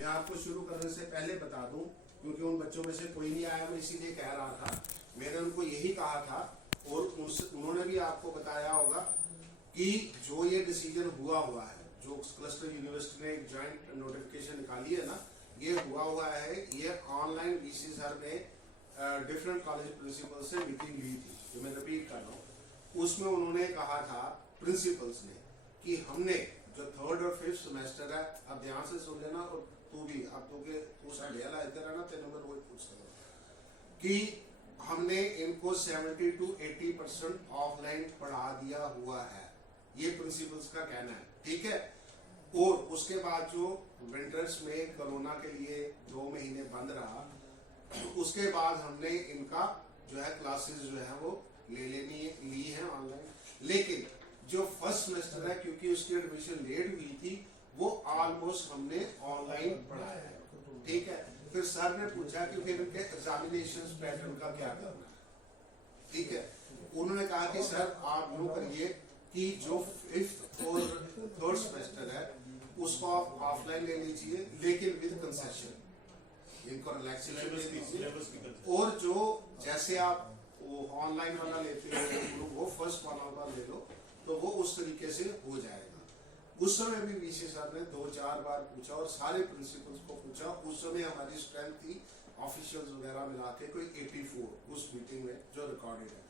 मैं आपको शुरू करने से पहले बता दूं, क्योंकि उन बच्चों में से कोई नहीं आया, मैं इसीलिए कह रहा था। मैंने उनको यही कहा था और उन्होंने भी आपको बताया होगा कि जो ये डिसीजन हुआ है, जो क्लस्टर यूनिवर्सिटी ने एक ज्वाइंट नोटिफिकेशन निकाली है ना, ये हुआ है, ये ऑनलाइन वीसी सर ने डिफरेंट कॉलेज प्रिंसिपल से मीटिंग ली थी, जो मैं रिपीट कर रहा हूँ। उसमें उन्होंने कहा था प्रिंसिपल्स ने कि हमने जो 3rd और 5th सेमेस्टर है, अब ध्यान से सुन लेना, और तू भी, अब तू साढ़े इधर है ना, तेरे नंबर वही पूछ सकता कि हमने इनको 70 to 80% ऑफलाइन पढ़ा दिया हुआ है, ये प्रिंसिपल्स का कहना है, ठीक है। और उसके बाद जो विंटर्स में कोरोना के लिए 2 महीने बंद रहा, उसके बाद हमने इनका जो है क्लासेस जो है वो ली है ऑनलाइन। लेकिन जो फर्स्ट सेमेस्टर है, क्योंकि उसकी एडमिशन लेट हुई थी, वो ऑलमोस्ट हमने ऑनलाइन पढ़ाया है, ठीक है। फिर सर ने पूछा कि फिर उनके एग्जामिनेशन पैटर्न का क्या करना है, ठीक है। उन्होंने कहा कि सर आप यूँ करिए कि जो 5th और 3rd सेमेस्टर है उसको आप ऑफलाइन ले लीजिए, लेकिन विद कंसेशन, इनको रिलैक्सेशन दे दीजिए। और जो जैसे आप वो ऑनलाइन वाला लेते हो वो फर्स्ट वाला ले लो, तो वो उस तरीके से हो जाएगा। उस समय भी वीसी सर ने 2-4 बार पूछा और सारे प्रिंसिपल्स को पूछा। उस समय हमारी स्ट्रेंथ थी ऑफिशियल्स वगैरह मिला के कोई 84 उस मीटिंग में, जो रिकॉर्डेड है,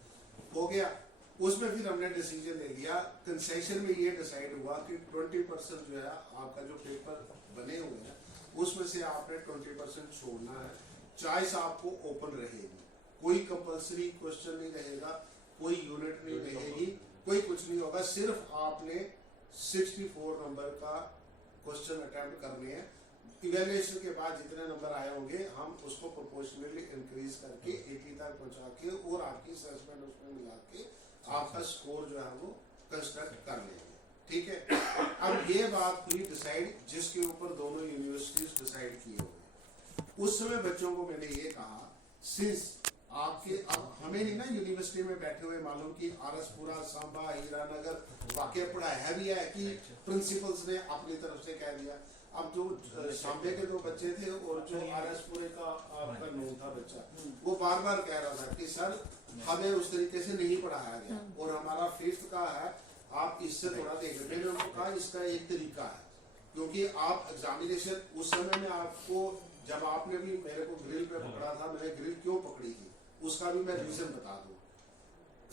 हो गया। उसमें फिर हमने डिसीजन ले लिया, कंसेशन में ये डिसाइड हुआ कि 20% जो है आपका जो पेपर बने हुए हैं उसमें से आपने 20% छोड़ना है। चॉइस आपको ओपन रहेगी, कोई कंपल्सरी क्वेश्चन नहीं रहेगा, कोई यूनिट नहीं रहेगी, कोई कुछ नहीं होगा। सिर्फ आपने 64 नंबर का क्वेश्चन अटेम्प्ट करने हैं। इवेल्युएशन के बाद जितने नंबर आए होंगे हम उसको प्रोपोर्शनली इंक्रीज करके 80 तक पहुंचा के और आपकी असेसमेंट उसमें मिला के आपका स्कोर जो है वो कंस्ट्रक्ट कर लेंगे, ठीक है। अब ये बात हुई डिसाइड, जिसके ऊपर दोनों यूनिवर्सिटीज डिसाइड किए हुए। उस समय बच्चों को मैंने ये कहा, सिंस आपके अब हमें नहीं ना यूनिवर्सिटी में बैठे हुए मालूम कि आरसपुरा, सांबा, हीरानगर वाकई पढ़ाया भी है कि प्रिंसिपल्स ने अपनी तरफ से कह दिया। अब जो सांबे के 2 बच्चे थे और जो आरसपुरे का आपका 9 था बच्चा, वो बार बार कह रहा था कि सर हमें उस तरीके से नहीं पढ़ाया गया और हमारा 5th का है, आप इससे थोड़ा देखें। मैंने उनको कहा इसका एक तरीका है, क्योंकि आप एग्जामिनेशन उस समय में आपको, जब आपने भी मेरे को ग्रिल पे पकड़ा था, मैंने ग्रिल क्यों पकड़ी थी उसका भी मैं रीजन बता दूं।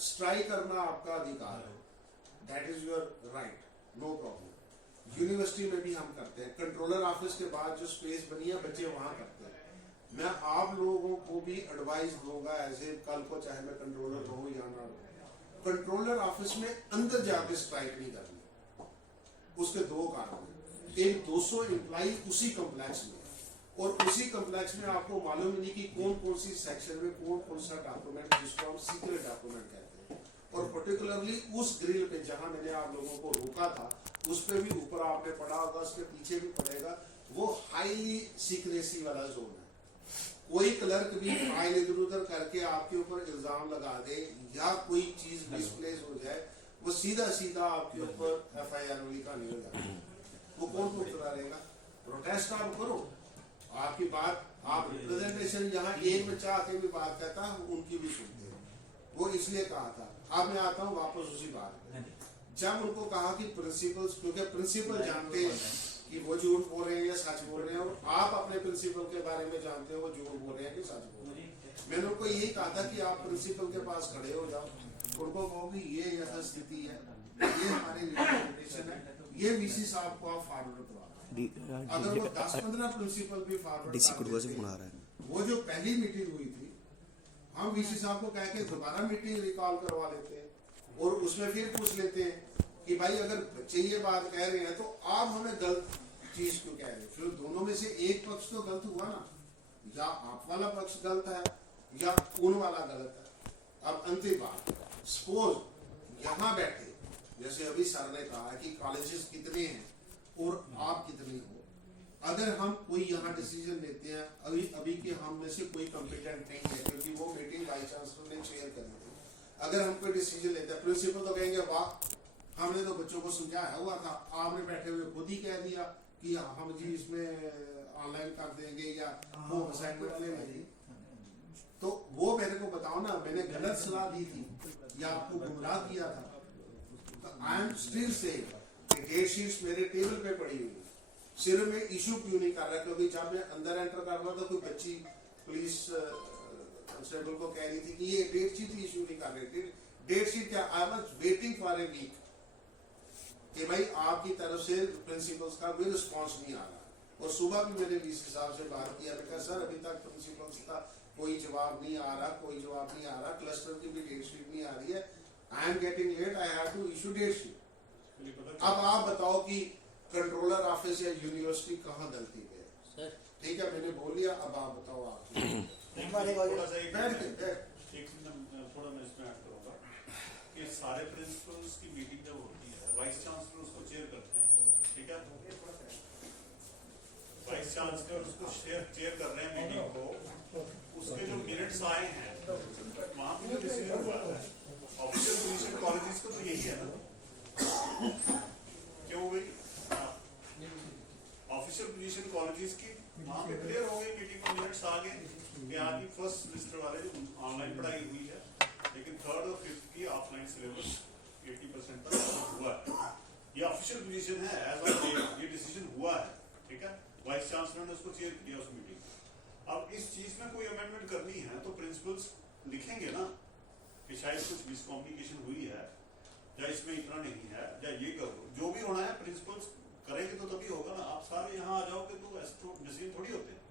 स्ट्राइक करना आपका अधिकार है, that is your right, no problem. University में भी हम करते हैं, कंट्रोलर ऑफिस के बाद जो स्पेस बनी है बच्चे वहां करते हैं। मैं आप लोगों को भी एडवाइस दूंगा, ऐसे कल को चाहे मैं कंट्रोलर रहूं या ना रहूं, कंट्रोलर ऑफिस में अंदर जाके स्ट्राइक नहीं करनी। उसके 2 कारण, एक 200 एम्प्लॉय उसी कॉम्प्लेक्स में, और उसी कॉम्प्लेक्स में आपको मालूम ही नहीं कि कौन कौन सी सेक्शन में कौन सा डॉक्यूमेंट, जिसको हम सीक्रेट डॉक्यूमेंट कहते हैं। और पर्टिकुलरली उस ग्रिल पे जहां मैंने आप लोगों को रोका था, उस पे भी ऊपर आपने पढ़ा होगा, उसके पीछे भी पड़ेगा, वो हाईली सीक्रेसी वाला जोन है। कोई क्लर्क भी फाइल इधर उधर करके आपके ऊपर इल्जाम लगा दे या कोई चीज मिसप्लेस हो जाए, वो सीधा आपके ऊपर FIR का नहीं हो जाता। वो कौन करा रहेगा? प्रोटेस्ट आप करो, आपकी बात, आप रिप्रेजेंटेशन यहाँ एक में चाह के भी बात कहता है, उनकी भी सुनते हैं। वो इसलिए कहा था। अब मैं आता हूँ वापस उसी बात पे। जब उनको कहा कि प्रिंसिपल्स, क्योंकि प्रिंसिपल जानते हैं कि वो झूठ बोल रहे हैं या सच बोल रहे हैं, और आप अपने प्रिंसिपल के बारे में जानते हो वो झूठ बोल रहे हैं कि सच बोल रहे हैं। मैंने उनको यही कहा था कि आप प्रिंसिपल के पास खड़े हो जाओ, उनको कहो कि ये यह स्थिति है, ये हमारी रिप्रेजेंटेशन है, ये वीसी साहब को आप फॉरवर्ड करवा। अगर वो 10-15 प्रिंसिपल भी फॉरवर्ड, वो जो पहली मीटिंग हुई थी, हम वीसी साहब को कह के दोबारा मीटिंग रिकॉल करवा लेते हैं और उसमें फिर पूछ लेते हैं कि भाई अगर बच्चे ये बात कह रहे हैं तो आप हमें गलत चीज क्यों कह रहे हैं। फिर दोनों में से एक पक्ष तो गलत हुआ ना, या आप वाला पक्ष गलत है या उन वाला गलत है। अब अंतिम बात, सपोज यहाँ बैठे, जैसे अभी सर ने कहा कि कॉलेजेस कितने हैं और आप कितने हो, अगर हम कोई यहाँ डिसीजन लेते हैं, अभी के हम में से कोई कॉम्पिटेंट नहीं है, क्योंकि वो मीटिंग वाइस चांसलर ने शेयर करनी थी। अगर हम कोई डिसीजन लेते हैं, प्रिंसिपल तो कहेंगे वाह हमने तो बच्चों को समझाया हुआ था, आपने बैठे हुए खुद ही कह दिया कि हम जी इसमें ऑनलाइन कर देंगे या वो असाइनमेंट ले लेंगे। तो वो मेरे को बताओ ना, मैंने गलत सलाह दी थी या आपको गुमराह किया था? आई एम स्टिल सेइंग कि डेट शीट्स मेरे टेबल पे पड़ी हुई है, सिर्फ मैं इशू क्यों नहीं कर रहा? क्योंकि जब मैं अंदर एंटर कर रहा था कोई बच्ची पुलिस कांस्टेबल को कह रही थी कि ये डेट शीट इशू नहीं कर रही थी। डेट शीट क्या, I was waiting for a week कि भाई आपकी तरफ से प्रिंसिपल्स का कोई रिस्पॉन्स नहीं आ रहा। और सुबह भी मैंने वीसी साहब से बात किया, मैं कहा सर अभी तक प्रिंसिपल्स का कोई जवाब नहीं आ रहा, कोई जवाब नहीं आ रहा, क्लस्टर की भी डेट शीट नहीं आ रही है, I am getting late, I have to issue date sheet. अब आप बताओ कि कंट्रोलर ऑफिस या यूनिवर्सिटी कहाँ गलती है? ठीक है, मैंने बोल लिया, अब आप बताओ। आप थोड़ा मैं इसमें ऐड करूंगा कि सारे प्रिंसिपल्स की मीटिंग जब होती है, वाइस चांसलर उसको चेयर करते हैं, ठीक है? वाइस चांसलर उसको चेयर कर रहे हैं मीटिंग को, उसके जो मिनट्स आए हैं वहां पे जो डिसीजन हुआ है ऑफिशियल पोजीशन कॉलेजेस को, तो यही है ना, क्यों भाई ऑफिशियल पोजीशन कॉलेजेस की वहां पे क्लियर हो गई, मीटिंग में मिनट्स आ गए कि आपकी फर्स्ट सेमेस्टर वाले जो ऑनलाइन पढ़ाई हुई है, लेकिन थर्ड और फिफ्थ की ऑफलाइन सिलेबस 80% तक हुआ है। ये ऑफिशियल पोजीशन है, एज ऑफ डेट ये डिसीजन हुआ है, ठीक है? वाइस चांसलर ने उसको चेयर किया उस मीटिंग में। अब इस चीज में कोई अमेंडमेंट करनी है तो प्रिंसिपल्स लिखेंगे ना कि शायद कुछ मिसकम्युनिकेशन हुई है, या इसमें इतना नहीं है, या ये करो, जो भी होना है प्रिंसिपल्स करेंगे तो तभी होगा ना। आप सारे यहाँ आ जाओगे तो ऐसे डिसीजन थोड़ी होते हैं।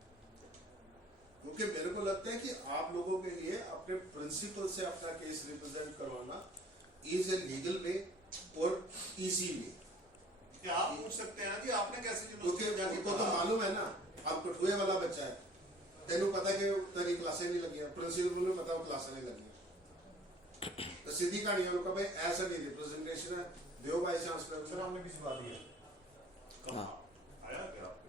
क्योंकि मेरे को लगता है कि आप लोगों के लिए अपने प्रिंसिपल से अपना केस रिप्रेजेंट करवाना इज ए लीगल वे और इजी वे। क्या आप पूछ सकते हैं कि आपने कैसे, क्योंकि उनको तो मालूम है ना, अब कठुए वाला बच्चा है, तेनू पता है कि तेरी क्लासें नहीं लगी, प्रिंसिपल को पता वो क्लासें नहीं लगी, तो सीधी कहानी है उनका भाई ऐसा नहीं रिप्रेजेंटेशन है, देव वाइस चांसलर सर हमने किसी बात दिया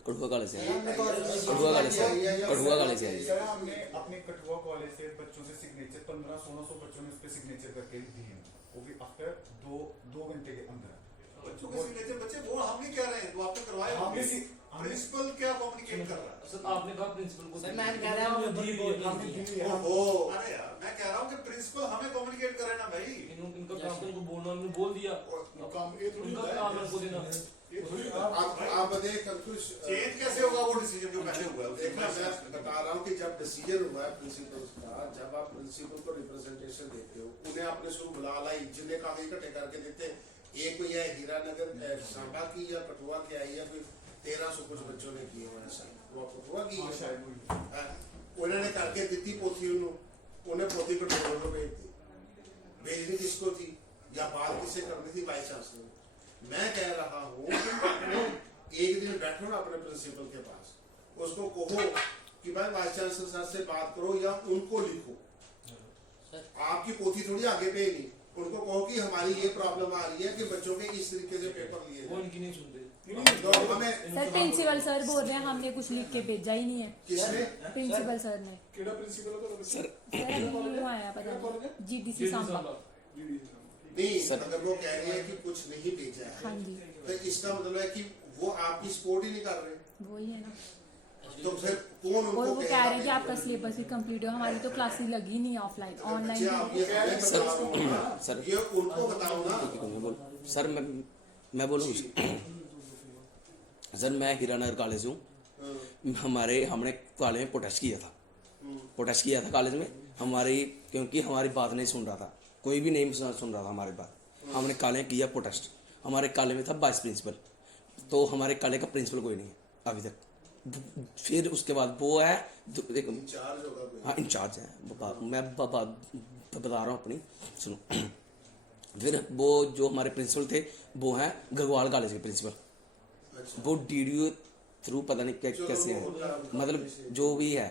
कठुआ कॉलेज से कठुआ कॉलेज से कठुआ कॉलेज से सर हमने अपने कठुआ कॉलेज से बच्चों से सिग्नेचर 1500-1600 बच्चों ने उस पे सिग्नेचर करके दिए, वो भी आफ्टर दो घंटे के अंदर। बच्चों के सिग्नेचर बच्चे वो हम नहीं कह रहे हैं, तो आपने करवाया होंगे। प्रिंसिपल क्या कम्युनिकेट कर रहा है? सर आपने कहा प्रिंसिपल को, सर मैं कह रहा हूं अरे यार मैं कह रहा हूँ कि प्रिंसिपल हमें कम्युनिकेट करे ना भाई। इनका काम तो इनको बोलना, उन्होंने बोल दिया, उनका काम है बोलना। आप बताइए चेंज कैसे होगा वो डिसीजन जो पहले हुआ है? देखना मैं बता रहा हूँ कि जब डिसीजन हुआ है प्रिंसिपल का, जब आप प्रिंसिपल को रिप्रेजेंटेशन देते हो, उन्हें आपने शुरू बुला लाई, जिन्हें कागज इकट्ठे करके देते, एक कोई है हीरानगर सांबा की या कठुआ की आई है, कोई 1300 कुछ बच्चों ने किए हुए हैं, वो कठुआ की उन्होंने करके दी पोथी, उन्हें पोथी कंट्रोलर को भेज दी, भेजनी किसको थी या बात किससे करनी थी? Vice chancellor. मैं कह रहा हूँ एक दिन बैठो ना अपने प्रिंसिपल के पास, उसको कहो कि भाई वाइस चांसलर सर से बात करो या उनको लिखो, आपकी पोथी थोड़ी आगे पे नहीं, उनको कहो कि हमारी ये प्रॉब्लम आ रही है कि बच्चों के इस तरीके से पेपर लिए वो इनकी नहीं सुनते। सर प्रिंसिपल सर बोल रहे हैं हमने कुछ लिख के भेजा ही नहीं है। किसने? प्रिंसिपल सर ने। केड़ा प्रिंसिपल सर सर आया पता नहीं, जीडीसी सांबा। नहीं, अगर वो कह रही है कि कुछ नहीं भेजा है, हाँ जी, तो इसका मतलब है कि वो आपकी सपोर्ट ही नहीं कर रहे, वही है ना। तो फिर कौन उनको और वो कह रहे हैं कि आपका सिलेबस ही कंप्लीट हो, हमारी तो क्लासेस लगी नहीं ऑफलाइन, ऑनलाइन। सर ये उनको बताओ ना। मैं बोल सर मैं बोलूँ सर, मैं हीरानगर कॉलेज हूँ, हमने कॉलेज में प्रोटेस्ट किया था कॉलेज में हमारी, क्योंकि हमारी बात नहीं सुन रहा था, कोई भी नहीं सुन रहा था हमारी बात। हमने कॉलेज में किया प्रोटेस्ट, हमारे कॉलेज में था वाइस प्रिंसिपल, तो हमारे कॉलेज का प्रिंसिपल कोई नहीं है अभी तक। फिर उसके बाद वो है इंचार्ज होगा कोई। हाँ इंचार्ज है, मैं बता रहा हूँ अपनी सुनो। फिर वो जो हमारे प्रिंसिपल थे वो हैं गगवाल कॉलेज के प्रिंसिपल, वो डीडीओ थ्रू पता नहीं कैसे हैं, मतलब जो भी है।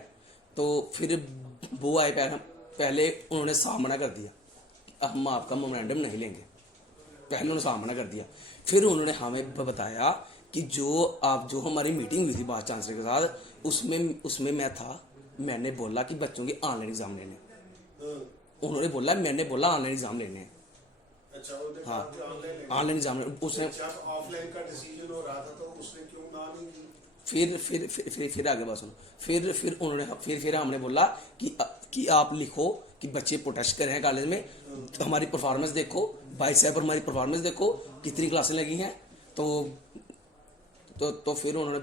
तो फिर वो आए, पहले उन्होंने सामना कर दिया, हम आपका मेमोरेंडम नहीं लेंगे, पहले उन्होंने सामना कर दिया। फिर उन्होंने हमें बताया कि जो हमारी मीटिंग हुई थी वाइस चांसलर के साथ, उसमें मैं था, मैंने बोला कि बच्चों के ऑनलाइन एग्जाम लेने, उन्होंने बोला मैंने बोला ऑनलाइन एग्जाम लेने हैं। अच्छा, हाँ ऑनलाइन एग्जाम, उसने जब ऑफलाइन का डिसीजन हो रहा था तो उसने क्यों ना नहीं की? फिर आगे बात सुनो। फिर उन्होंने फिर हमने बोला कि आप लिखो कि बच्चे प्रोटेस्ट कर रहे हैं कॉलेज में, तो हमारी परफॉर्मेंस देखो, भाई साहब हमारी परफॉर्मेंस देखो कितनी क्लासें लगी हैं। तो फिर उन्होंने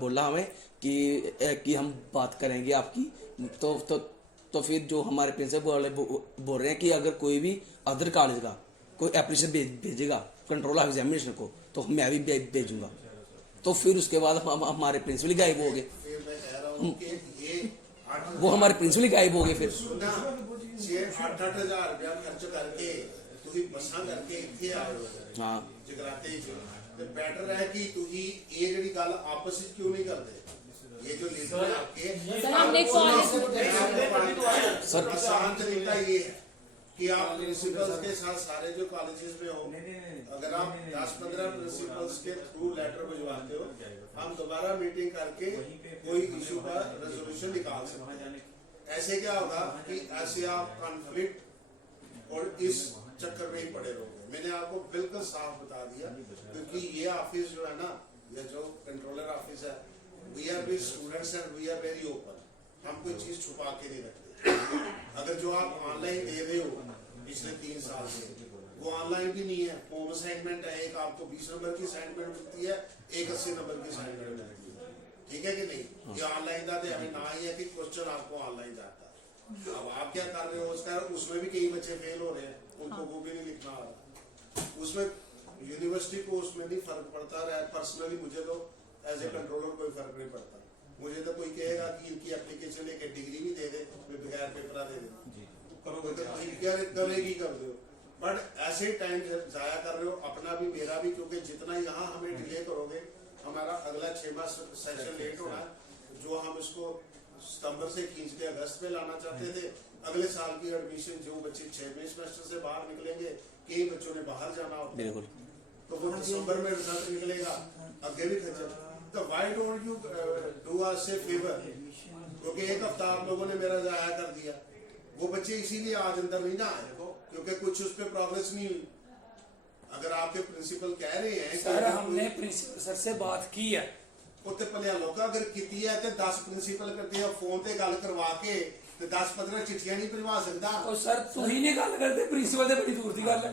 बोला हमें कि हम बात करेंगे आपकी। तो फिर जो हमारे प्रिंसिपल बोल रहे हैं कि अगर कोई भी अदर कॉलेज का कोई एप्लीकेशन भेजेगा कंट्रोल ऑफ एग्जामिनेशन को, तो मैं भी भेजूंगा। तो फिर उसके बाद हमारे प्रिंसिपल गायब हो गए। फिर मैं कह रहा हूँ कि ये वो हमारे प्रिंसिपल गायब हो गए। फिर 8,000 रुपया खर्च करके ਤੁਸੀਂ ਬੱਸਾਂ ਕਰਕੇ ਇੱਥੇ ਆਏ ਹੋ हाँ ਜਗਰਾਤੇ ਚ ਤੇ ਬੈਟਰ ਹੈ ਕਿ ਤੁਸੀਂ ਇਹ ਜਿਹੜੀ ਗੱਲ ਆਪਸ ਵਿੱਚ ਕਿਉਂ ਨਹੀਂ ਕਰਦੇ ये जो लीडर है आपके सर हमने कॉलेज सर आसान तरीका ये है कि आप प्रिंसिपल्स के साथ सारे जो कॉलेजेस में हो, अगर आप 10-15 प्रिंसिपल्स के थ्रू लेटर भिजवाते हो, हम दोबारा मीटिंग करके कोई इशू का रेजोल्यूशन निकाल सकते हैं। ऐसे क्या होगा कि ऐसे आप कॉन्फ्लिक्ट और इस चक्कर में ही पड़े रहोगे। मैंने आपको बिल्कुल साफ बता दिया, क्योंकि ये ऑफिस जो है ना, ये जो कंट्रोलर ऑफिस है, we are with students and we are very open. हम कोई चीज छुपा के नहीं रखते। अगर जो आप ऑनलाइन दे रहे हो पिछले 3 साल से, वो ऑनलाइन भी नहीं है, होम असाइनमेंट है। एक आपको 20 नंबर की असाइनमेंट मिलती है, एक 80 नंबर की असाइनमेंट मिलती है, ठीक है कि नहीं। ये ऑनलाइन का हमें ना ही है कि क्वेश्चन आपको ऑनलाइन जाता है। अब आप क्या कर रहे हो उसका, उसमें भी कई बच्चे फेल हो रहे हैं, उनको वो भी नहीं लिखना आ रहा। उसमें यूनिवर्सिटी को उसमें नहीं फर्क पड़ता है। पर्सनली मुझे तो एज ए कंट्रोलर कोई फर्क नहीं पड़ता। मुझे तो कोई कहेगा कि इनकी एप्लीकेशन एक डिग्री भी दे दे, बगैर पेपर दे दे, करेगी कर दो। बट ऐसे टाइम जाया कर रहे हो अपना भी मेरा भी, क्योंकि जितना यहाँ हमें डिले करोगे, हमारा अगला 6 माह सेशन लेट होना है। जो हम इसको सितंबर से खींच के अगस्त में लाना चाहते थे, अगले साल की एडमिशन जो बच्चे 6वें सेमेस्टर से बाहर निकलेंगे, कई बच्चों ने बाहर जाना होता है, तो वो दिसंबर में रिजल्ट निकलेगा, आगे भी खर्चा। तो why don't you do us A favour, क्योंकि एक हफ्ता आप लोगों ने मेरा जाया कर दिया। वो बच्चे इसीलिए आज अंदर नहीं ना आए, क्योंकि कुछ उस पर प्रोग्रेस नहीं हुई। अगर आपके प्रिंसिपल कह रहे हैं सर हमने प्रिंसिपल सर से बात की है, उत्ते भलिया लोग अगर की है तो 10 प्रिंसिपल करते हैं फोन ते गल करवा के, तो 10-15 चिट्ठियां नहीं भिजवा सकता। और सर तू ही नहीं गल करते, प्रिंसिपल से बड़ी दूर की गल है।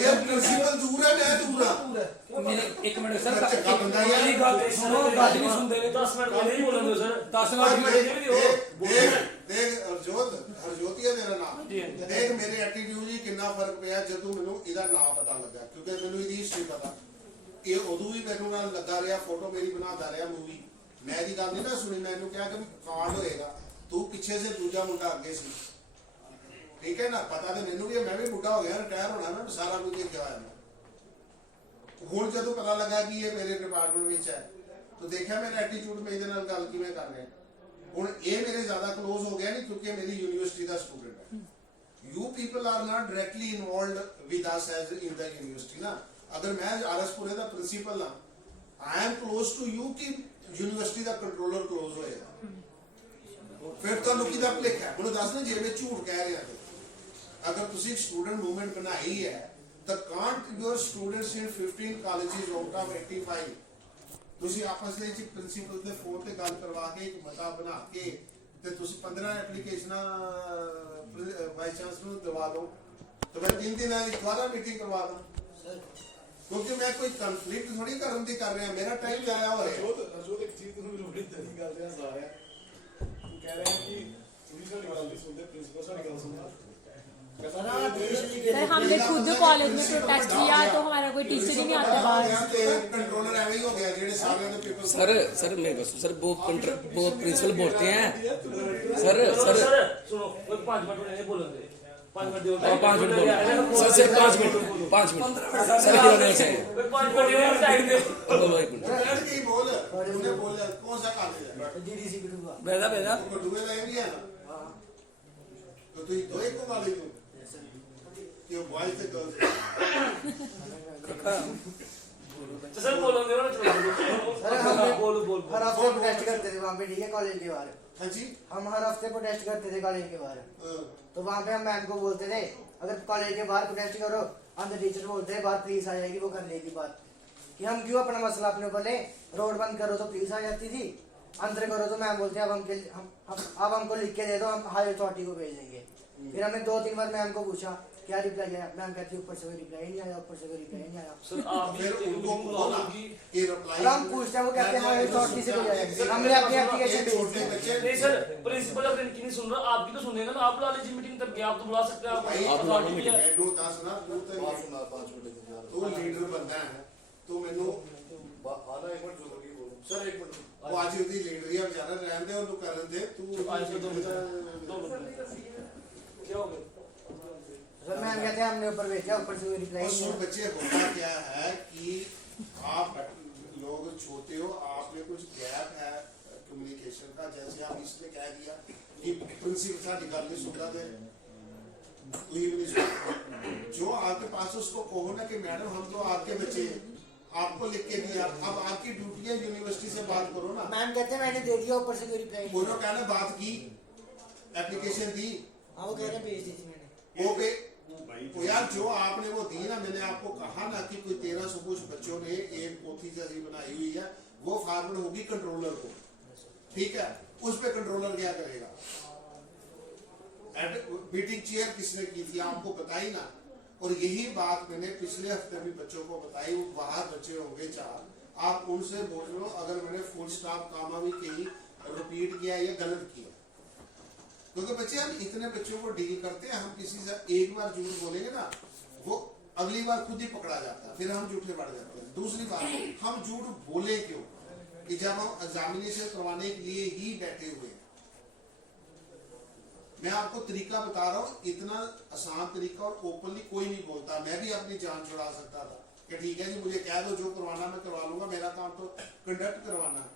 ये प्रिंसिपल दूर है, मैं दूर हां। मेरे एक मिनट सर, चंगा बंदा है। मेरी गल सुनो, गल नहीं सुनते। 10 मिनट नहीं बोलन दो सर, 10 मिनट भी हो। देख हरजोतिया तेरा नाम, देख मेरे एटीट्यूड जी कितना फर्क पिया जदों मैनू इहदा नाम पता लगा, क्योंकि मैनू इहदी हिस्ट्री पता। ये उदों भी मैनू नाल लगा रहा, फोटो मेरी बनाता रहा मूवी, मैं इहदी गल नहीं ना सुनी। मैनू कहा कि कांड होएगा, तू पीछे से दूजा मुंडा आगे सी, ठीक है ना। पता तो मैनू भी है, मैं भी बुढ़ा हो गया, रिटायर होना, मैं सारा कुछ देखा है। हुण जदों पता लगा कि ये मेरे डिपार्टमेंट विच है, तो देखा मेरा एटीट्यूड में इहदे नाल गल किवें कर रहे। हुण ये मेरे ज्यादा क्लोज हो गया नहीं, क्योंकि मेरी यूनिवर्सिटी का स्टूडेंट है। You people are not directly involved with us as in the university ना। अगर मैं आरएसपुरे का प्रिंसिपल हाँ, I am close to you कि यूनिवर्सिटी का कंट्रोलर क्लोज होएगा, फिर तो लुकी दा भुलेखा है। मुझे दस ना जे मैं झूठ कह रहा हूं, अगर तुसी स्टूडेंट मूवमेंट बनाई है तो can't your students in 15 colleges out of 85 तुसी आपस में प्रिंसिपल के फोन ते गल करवा के एक मता बना के ते तुसी 15 एप्लीकेशनां वाइस चांसलर ਨੂੰ दवा दो, तो मैं 3 दिन वाली दोबारा मीटिंग करवा दूं, क्योंकि मैं कोई कॉन्फ्लिक्ट थोड़ी करन दी कर रहा, मेरा टाइम जाया हो रहा है। अजोत एक चीज तुम्हें बड़ी तरी गल दे आ रहा है, कह रहे हैं कि पुलिस वाली गल नहीं सुनते, प्रिंसिपल वाली गल सुनते। सर हमने खुद कॉलेज में प्रोटेस्ट किया, तो हमारा कोई टीचर ही नहीं आता बाहर। कंट्रोलर ऐवे ही हो गया जेडे सारे दे पेपर। सर मेरे को सर वो प्रिंसिपल बोलते हैं सर सुनो, 5 मिनट नहीं बोलन दे, 5 मिनट दो, 5 मिनट बोलो सर 5 मिनट सर क्या बोलना चाहिए 5 मिनट टाइम दे बोलो 1 मिनट लड़ के बोल, तूने बोल कौन सा कॉलेज है? जीडीसी बिठूंगा बेदा तो डुबे लगे भी है ना। हां तो तू दो एक को वाले तू ये बॉयज से गर्ल्स तो सर बोलन दे ना, सर हम बोल हर हफ्ते प्रोटेस्ट करते थे वहाँ पे, ठीक है, कॉलेज के बाहर। हां जी हम हर हफ्ते प्रोटेस्ट करते थे कॉलेज के बाहर, हाँ। तो वहाँ पे हम मैम को बोलते थे अगर कॉलेज के बाहर प्रोटेस्ट करो, हम तो टीचर बोलते हैं बात पुलिस आ जाएगी, वो कर लेगी बात, कि हम क्यों अपना मसला अपने ऊपर ले, रोड बंद करो तो पुलिस आ जाती थी, अंदर करो तो मैम बोलते अब हमको लिख के दे दो, हम हाई अथॉरिटी को भेज देंगे। फिर हमने 2-3 बार मैम को पूछा क्या रिप्लाई आया, मैम कहती ऊपर से कोई रिप्लाई नहीं आया, ऊपर से कोई रिप्लाई नहीं आया। सर आप फिर उनको बोला कि रिप्लाई और हम पूछते हैं, वो कहते हैं हाई अथॉरिटी से कोई आया, हमने अपनी एप्लीकेशन भेज छोटे दी। बच्चे नहीं सर, प्रिंसिपल अगर इनकी नहीं सुन रहा, आपकी तो सुनेगा ना, आप बुला लीजिए मीटिंग करके, आप तो बुला सकते हैं, भाई, आप अथॉरिटी है। ਮੈਨੂੰ ਦੱਸ ਨਾ ਤੂੰ ਤੇ ਤੂੰ ਲੀਡਰ ਬੰਦਾ ਹੈ, ਤੂੰ ਮੈਨੂੰ आना एक मिनट जो बोलो सर, एक मिनट ਉਹ ਅੱਜ ਉਹਦੀ ਲੀਡਰੀ ਆ ਵਿਚਾਰਾ, ਰਹਿਣ ਦੇ ਉਹਨੂੰ ਕਰਨ ਦੇ ਤੂੰ आज से 2 मिनट क्या हो गया? सर मैम कहते हैं हमने ऊपर भेजा, ऊपर से कोई रिप्लाई और नहीं सुन आया। बच्चे, होता क्या है कि आप लोग छोटे हो, आप में कुछ गैप है कम्युनिकेशन का, जैसे आप इसने कह दिया कि प्रिंसिपल साडी गल नहीं सुनता थे, कोई भी नहीं सुनता। जो आपके पास उसको कहो ना कि मैडम हम तो आपके बच्चे हैं, आपको लिख के दिया, अब आपकी ड्यूटी है यूनिवर्सिटी से बात करो ना। मैम कहते हैं मैंने दे दिया, ऊपर से कोई रिप्लाई नहीं उन्होंने कहना बात की, एप्लीकेशन दी, हाँ वो कह रहे हैं भेज दी थी मैंने। वो पे तो यार जो आपने वो दी ना, मैंने आपको कहा ना कि कोई 1300 कुछ बच्चों ने एक पोथी जैसी बनाई हुई है, वो फॉरवर्ड होगी कंट्रोलर को, ठीक है, उस पे कंट्रोलर क्या करेगा। मीटिंग चेयर किसने की थी आपको बताई ना, और यही बात मैंने पिछले हफ्ते भी बच्चों को बताई, वो बाहर बच्चे होंगे 4, आप उनसे बोल लो अगर मैंने फुल स्टॉप कामा भी कहीं रिपीट किया या गलत किया, क्योंकि बच्चे हम इतने बच्चों को डील करते हैं, हम किसी से एक बार झूठ बोलेंगे ना, वो अगली बार खुद ही पकड़ा जाता है, फिर हम झूठे बढ़ जाते हैं। दूसरी बात, हम झूठ बोले क्यों, कि जब हम एग्जामिनेशन करवाने के लिए ही बैठे हुए हैं। मैं आपको तरीका बता रहा हूँ, इतना आसान तरीका, और ओपनली कोई नहीं बोलता। मैं भी अपनी जान छुड़ा सकता था कि ठीक है जी मुझे कह दो, जो करवाना मैं करवा लूंगा, मेरा काम तो कंडक्ट करवाना है।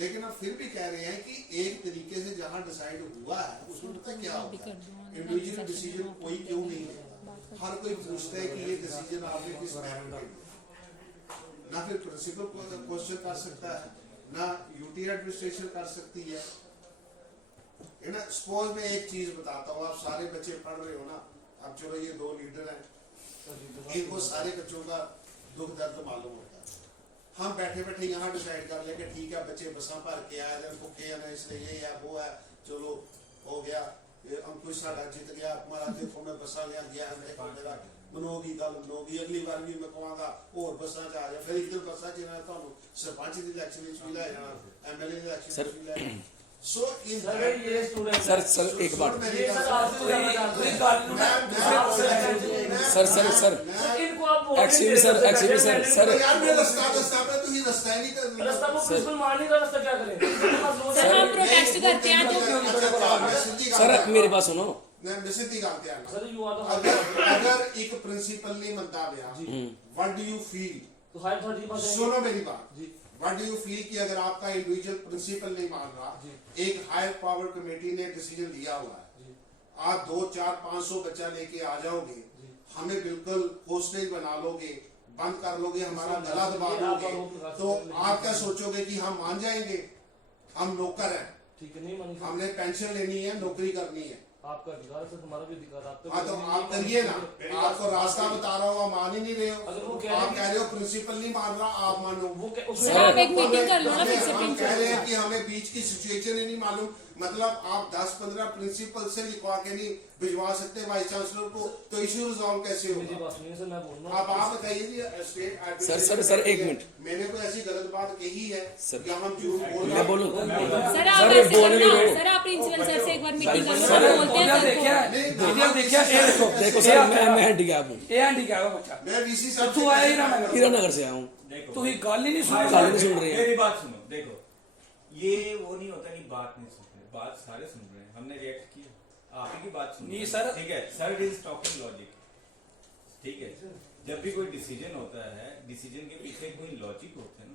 लेकिन अब फिर भी कह रहे हैं कि एक तरीके से जहां डिसाइड हुआ है, उसमें पता क्या होता है, इंडिविजुअल डिसीजन कोई क्यों नहीं है, हर कोई पूछता है कि ये डिसीजन आपने किस मेरिट पे लिया। ना फिर प्रिंसिपल क्वेश्चन कर सकता है, ना यूटी एडमिनिस्ट्रेशन कर सकती है ना। सपोज मैं एक चीज बताता हूँ, आप सारे बच्चे पढ़ रहे हो ना, अब चलो ये 2 लीडर हैं, इनको सारे बच्चों का दुख दर्द मालूम होता है। हम बैठे बैठे यहाँ डिसाइड कर लेंगे ठीक है बच्चे बसा भर के आए थे, भुखे हैं इसलिए ये है वो है, चलो हो गया, अंकुश साडा जित गया, हमारा देखो मैं बसा गया देखो मेरा मनोगी गल मनोगी, अगली बार भी मैं कहूँगा और बसा च आ जाए, फिर एक दिन बसा च तुहानू सरपंच की इलैक्शन भी लै जाना, MLA की इलैक्शन भी लै जाना। सो इन सर ये स्टूडेंट सर एक बात, ये सर आपसे जानना चाहते हैं। सर इनको आप बोल Excuse me, sir, sir. यार मैं रास्ता पे तू ही रास्ता ही नहीं कर रास्ता को प्रिंसिपल मान नहीं रहा, रास्ता क्या करें? सर हम प्रोटेस्ट करते हैं तो सर मेरी बात सुनो, मैं सीधी गल ते आना, सर यू आर अगर एक प्रिंसिपल नहीं मनता गया, व्हाट डू यू फील, तो हाई अथॉरिटी पास सुनो मेरी बात, व्हाट डू यू फील कि अगर आपका इंडिविजुअल प्रिंसिपल नहीं मान रहा, एक हायर पावर कमेटी ने डिसीजन लिया हुआ है, आप 2, 4, 500 बच्चा लेके आ जाओगे, हमें बिल्कुल होस्टेज बना लोगे, बंद कर लोगे, हमारा गला दबा दोगे, तो आप क्या सोचोगे कि हम मान जाएंगे, हम नौकर हैं, ठीक है, नहीं मानी हमने पेंशन लेनी है, नौकरी करनी है, आपका अधिकार है सर, हमारा भी अधिकार है, आपका हाँ भी तो अधिकार आप करिए ना। आपको रास्ता बता रहा हूँ, आप मान ही नहीं रहे अगर वो हो, कह रहे आप हैं कह रहे हो प्रिंसिपल नहीं मान रहा, आप मानो। वो सर आप एक मीटिंग कर लो ना फिर से हम कह रहे हैं प्रिंसिपल। कि हमें बीच की सिचुएशन ही नहीं मालूम, मतलब आप 10-15 प्रिंसिपल से लिखवा के नहीं भिजवा सकते वाइस चांसलर को, तो इश्यू रिजॉल्व कैसे मेरी होगा। बात सुनिए सर, मैं बोल रहा अब आप बताइए जी, स्टेट सर, एक मिनट। मैंने कोई ऐसी गलत बात कही है सर, या हम झूठ बोल मैं बोलूं, सर आप सर, ऐसे बोलने करना, दो। सर आप प्रिंसिपल सर से एक बार मीटिंग कर लो, सर हम बोलते हैं देखिया सर को। वीडियो देखिया, ये देखो देखो सर मैं हैंडीकैप हूँ, ये हैंडीकैप है बच्चा, मैं वीसी साहब तू आया ही ना हीरानगर से आया हूँ, तू ही गाली नहीं सुन गाली नहीं सुन रहे हैं। मेरी बात सुनो, देखो ये वो नहीं होता कि बात नहीं सुन रहे, बात सारे सुन रहे हैं, हमने रिएक्ट किया, आप ही की बात सुन नहीं रहे हैं, सर। ठीक है, सर इज टॉकिंग लॉजिक, ठीक है, जब भी कोई डिसीजन होता है, डिसीजन के पीछे कोई लॉजिक होता है ना,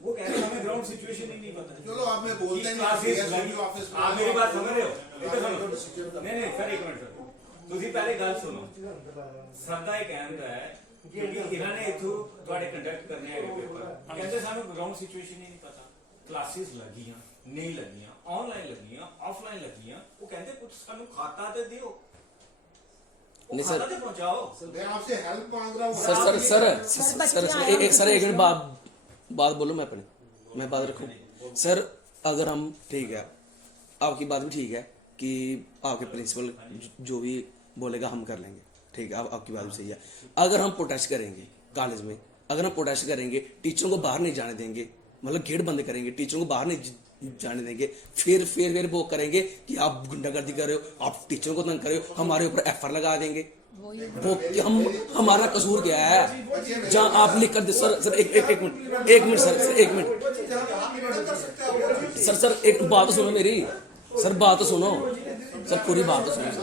वो कह रहे हैं हमें ग्राउंड सिचुएशन ही नहीं पता। चलो आप में बोलते कि नहीं, classes SDO लगी- ऑफिस में आप मेरी बात समझ रहे हो? आप सुनो। जो decision का- नहीं सर एक मिनट सर, ਤੁਸੀਂ ਪਹਿਲੇ ਗੱਲ ਸੁਣੋ, ਸਰਦਾ ਇਹ ਕਹਿੰਦਾ ਹੈ ਕਿਉਂਕਿ ਇਹਨਾਂ ਨੇ ਇਥੋਂ ਤੁਹਾਡੇ ਕੰਡਕਟ ਕਰਨੇ ਹੈਗੇ ਪੇਪਰ, ਕਹਿੰਦੇ ਸਾਨੂੰ ਗਰਾਊਂਡ ਸਿਚੁਏਸ਼ਨ ਹੀ ਨਹੀਂ ਪਤਾ, ਕਲਾਸਿਸ ਲੱਗੀਆਂ ਨਹੀਂ ਲੱਗੀਆਂ, ਆਨਲਾਈਨ ਲੱਗੀਆਂ ਆਫਲਾਈਨ ਲੱਗੀਆਂ, ਉਹ ਕਹਿੰਦੇ ਕੁਝ ਸਾਨੂੰ ਖਾਤਾ ਤੇ ਦਿਓ, नहीं खाता सर, ते पहुंचाओ। मैं आपसे हेल्प मांग रहा हूँ। सर एक मिनट बात, बात बोलो मैं अपनी, मैं बात रखूं सर। अगर हम ठीक है, आपकी बात भी ठीक है कि आपके प्रिंसिपल जो भी बोलेगा हम कर लेंगे, ठीक है, आपकी बात भी सही है। अगर हम प्रोटेस्ट करेंगे कॉलेज में, अगर हम प्रोटेस्ट करेंगे, टीचरों को बाहर नहीं जाने देंगे, मतलब गेट बंद करेंगे, टीचरों को बाहर नहीं जाने देंगे, फिर वो करेंगे कि आप गुंडागर्दी कर रहे हो, आप टीचरों को तंग कर रहे हो, हमारे ऊपर एफआईआर लगा देंगे। वो कि हम हमारा कसूर क्या है? जहां आप लिख कर दे सर एक मिनट सर एक बात तो सुनो मेरी सर, बात तो सुनो सर, पूरी बात तो सुनो सर।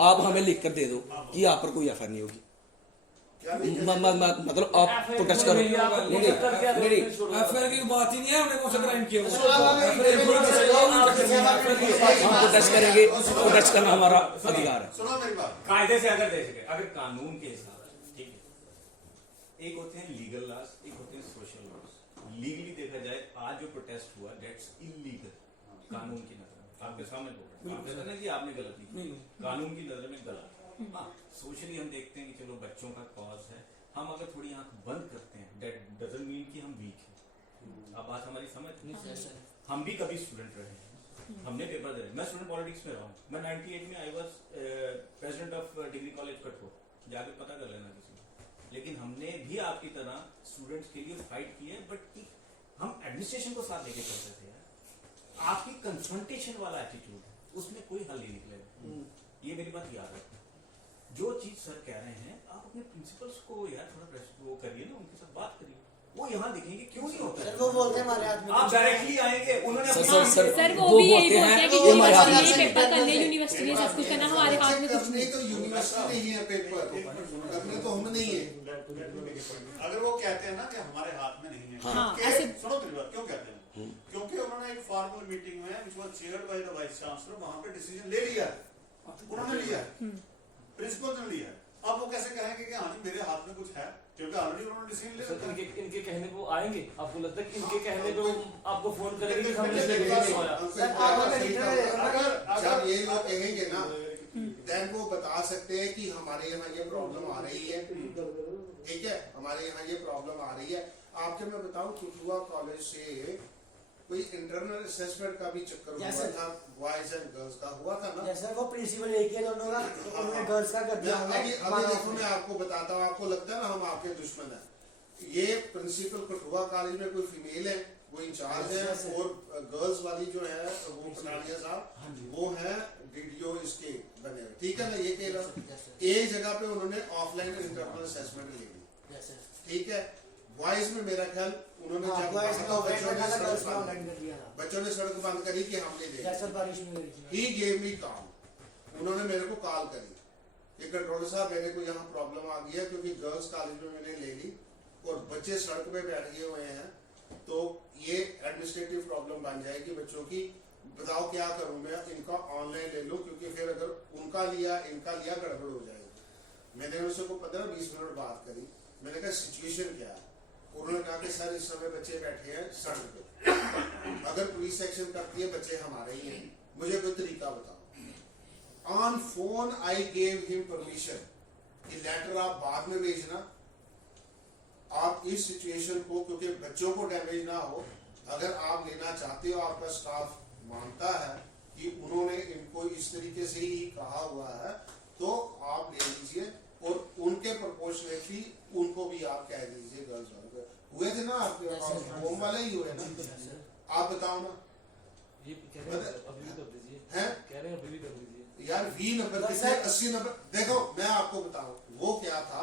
आप हमें लिख कर दे दो कि आप पर कोई एफआईआर नहीं होगी, मतलब आप प्रोटेस्ट करो। नहीं एफआईआर की बात ही नहीं है, हमने कौन सा क्राइम किया हम प्रोटेस्ट करेंगे, प्रोटेस्ट करना हमारा अधिकार है। सुनो मेरी बात, कायदे से अगर देखेंगे, अगर कानून के हिसाब से, ठीक है, एक होते हैं लीगल लॉज, एक होते हैं सोशल लॉज। लीगली देखा जाए, आज जो प्रोटेस्ट हुआ दैट्स इलीगल कानून की नजर में, आपके सामने बोल रहे हैं, आप कहते हैं कि आपने गलत नहीं, कानून की नजर में गलत। हाँ, सोशली हम देखते हैं कि चलो बच्चों का कॉज है, हम अगर थोड़ी आंख बंद करते हैं, दैट डजंट मीन कि हम वीक हैं। अब बात हमारी समझ नहीं, हम भी कभी स्टूडेंट रहे हैं, हमने पेपर दे, मैं स्टूडेंट पॉलिटिक्स में रहा हूँ, मैं 98 में I was president of degree college Kathua, जाके पता कर लेना किसी को। लेकिन हमने भी आपकी तरह स्टूडेंट्स के लिए फाइट की है, बट हम एडमिनिस्ट्रेशन को साथ लेके चलते थे यार। आपकी कंफ्रंटेशन वाला एटीट्यूड है, उसमें कोई हल नहीं निकलेगा। ये मेरी बात याद रखना। जो चीज सर कह रहे हैं, आप अपने प्रिंसिपल्स को यार थोड़ा वो करिए ना, उनके साथ बात करिए, वो यहाँ देखेंगे क्यों नहीं होता है। वो बोलते हैं हमारे हाथ में, आप डायरेक्टली आएंगे, उन्होंने सर वो भी यही बोलते हैं कि यूनिवर्सिटी ने पेपर करने, यूनिवर्सिटी ने सब कुछ करना, हमारे हाथ में कुछ नहीं। तो यूनिवर्सिटी नहीं है पेपर करने, तो हम नहीं है। अगर वो कहते हैं ना कि हमारे हाथ में नहीं है, हाँ, सुनो मेरी बात, क्यों कहते हैं? क्योंकि उन्होंने एक फॉर्मल मीटिंग में which was chaired by the vice chancellor, वहां पे डिसीजन ले लिया, उन्होंने लिया, प्रिंसिपल ने लिया। अब वो कैसे कहेंगे कि हाँ जी मेरे हाथ में कुछ है, क्योंकि ऑलरेडी उन्होंने डिसीजन ले लिया। इनके कहने को आएंगे, आपको लगता है कि इनके कहने पे आपको फोन करेंगे कि हमने नहीं होया। जब ये लोग कहेंगे ना, देन वो बता सकते हैं कि हमारे यहाँ ये प्रॉब्लम आ रही है, ठीक है, हमारे यहाँ ये प्रॉब्लम आ रही है। आपके मैं बताऊं, कठुआ कॉलेज से कोई इंटरनल असेसमेंट का भी चक्कर हुआ था, बॉयज एंड गर्ल्स का हुआ था ना। जैसे वो प्रिंसिपल एक ही दोनों का, उन्होंने गर्ल्स का कर दिया। अभी देखो मैं आपको बताता हूँ, आपको लगता है ना हम आपके दुश्मन है। ये प्रिंसिपल कठुआ कॉलेज में कोई फीमेल है, वो इंचार्ज है, और गर्ल्स वाली जो है वो पठानिया साहब, वो है डीडीओ इसके बने हुए, ठीक है ना। ये कह रहा एक जगह पे उन्होंने ऑफलाइन इंटरनल असेसमेंट ले ली, ठीक है। बॉयज में मेरा ख्याल उन्होंने जब बच्चों ने सड़क बंद करी कि हमने देखा, ही गेव मी कॉल, उन्होंने मेरे को कॉल करी कि कंट्रोलर साहब मेरे को यहाँ प्रॉब्लम आ गई है, क्योंकि गर्ल्स कॉलेज में मैंने ले ली और बच्चे सड़क पे बैठ गए हुए हैं, तो ये एडमिनिस्ट्रेटिव प्रॉब्लम बन जाएगी बच्चों की, बताओ क्या करूं मैं, इनका ऑनलाइन ले लो, क्योंकि फिर अगर उनका लिया इनका लिया गड़बड़ हो जाएगी। मैंने उनसे को 15-20 मिनट बात करी, मैंने कहा सिचुएशन क्या है। उन्होंने कहा कि सर इस समय बच्चे बैठे हैं सड़क पे, अगर पुलिस एक्शन करती है बच्चे हमारे ही हैं, मुझे कोई तरीका बताओ। On phone I gave him permission कि लेटर आप बाद में भेजना, आप इस सिचुएशन को, क्योंकि बच्चों को डैमेज ना हो, अगर आप लेना चाहते हो, आपका स्टाफ मानता है कि उन्होंने इनको इस तरीके से ही कहा हुआ है, तो आप ले लीजिए, और उनके प्रोपोर्शनेटली उनको भी आप कह दीजिए। गर्ल्स वाले हुए थे ना, आपके होम वाले ही हुए ना, आप बताओ ना। ये कह रहे हैं अभी भी कर दीजिए, कह रहे हैं अभी भी कर दीजिए यार 20 नंबर कितने 80 नंबर। देखो मैं आपको बताऊं वो क्या था,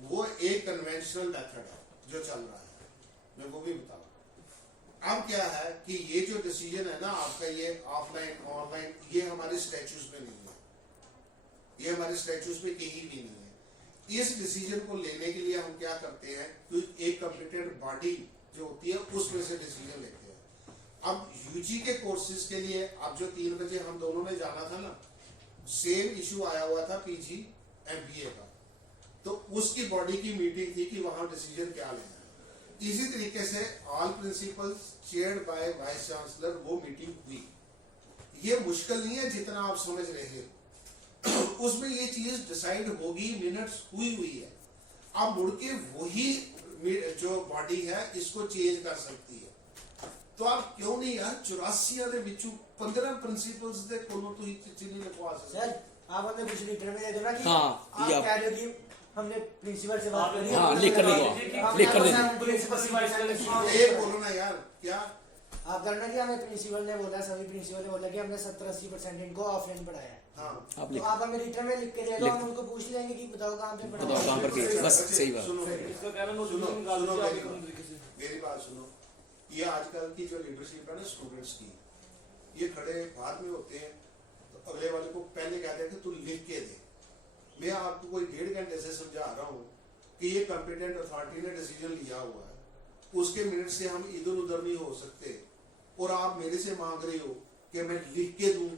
वो एक कन्वेंशनल मेथड है जो चल रहा है, मैं वो भी बताऊं। अब क्या है कि ये जो डिसीजन है ना आपका, ये ऑफलाइन ऑनलाइन, ये हमारे स्टैट्यूज में नहीं है, ये हमारे स्टैट्यूज में कहीं भी नहीं है। इस डिसीजन को लेने के लिए हम क्या करते हैं, तो एक कॉम्पिटेंट बॉडी जो होती है उसमें से डिसीजन लेते हैं। अब यूजी के कोर्सेज के लिए अब जो 3 बजे हम दोनों ने जाना था ना, सेम इशू आया हुआ था पीजी एमबीए का, तो उसकी बॉडी की मीटिंग थी कि वहां डिसीजन क्या लेना है। इसी तरीके से all principles chaired by vice chancellor वो मीटिंग हुई। ये मुश्किल नहीं है जितना आप समझ रहे हो, उसमें ये चीज डिसाइड होगी, मिनट्स हुई है। अब मुड़ के वही जो बॉडी है इसको चेंज कर सकती है। तो आप क्यों नहीं यार 84 ਦੇ ਵਿੱਚੋਂ 15 प्रिंसिपल्स ਦੇ ਕੋਲੋਂ ਤੁਸੀਂ चिट्ठी नहीं लिखवा सकते? सर आप हमें कुछ लिखने में दे दो ना कि हाँ, आप या- कह रहे हो कि हमने प्रिंसिपल से बात करी, हाँ, लिख कर दो, लिख कर दो। प्रिंसिपल से ये बोलो ना यार क्या आप करना कि हमें प्रिंसिपल ने बोला, सभी प्रिंसिपल ने बोला कि हमने 70-80% इनको ऑफलाइन पढ़ाया है। हाँ आप तो लिख आप हमें रिटर्न में लिख के दे दो, हम उनको पूछ लेंगे कि बताओ कहाँ पे बताओ पढ़ाया। कहाँ पर किए, बस सही बात। सुनो इसका कहना सुनो नोटिफिकेशन निकाल सुनो दीजिए मेरी आप बात। तरीके से। मेरी बात सुनो, ये आजकल की जो लीडरशिप है ना स्टूडेंट्स की, ये खड़े बाद में होते हैं तो अगले वाले को पहले कहते हैं कि तू लिख के दे। मैं आपको कोई 1.5 घंटे से समझा रहा हूँ कि ये कॉम्पिटेंट अथॉरिटी ने डिसीजन लिया हुआ है, उसके मिनट से हम इधर उधर नहीं हो सकते। और आप मेरे से मांग रहे हो कि मैं लिख के दूं,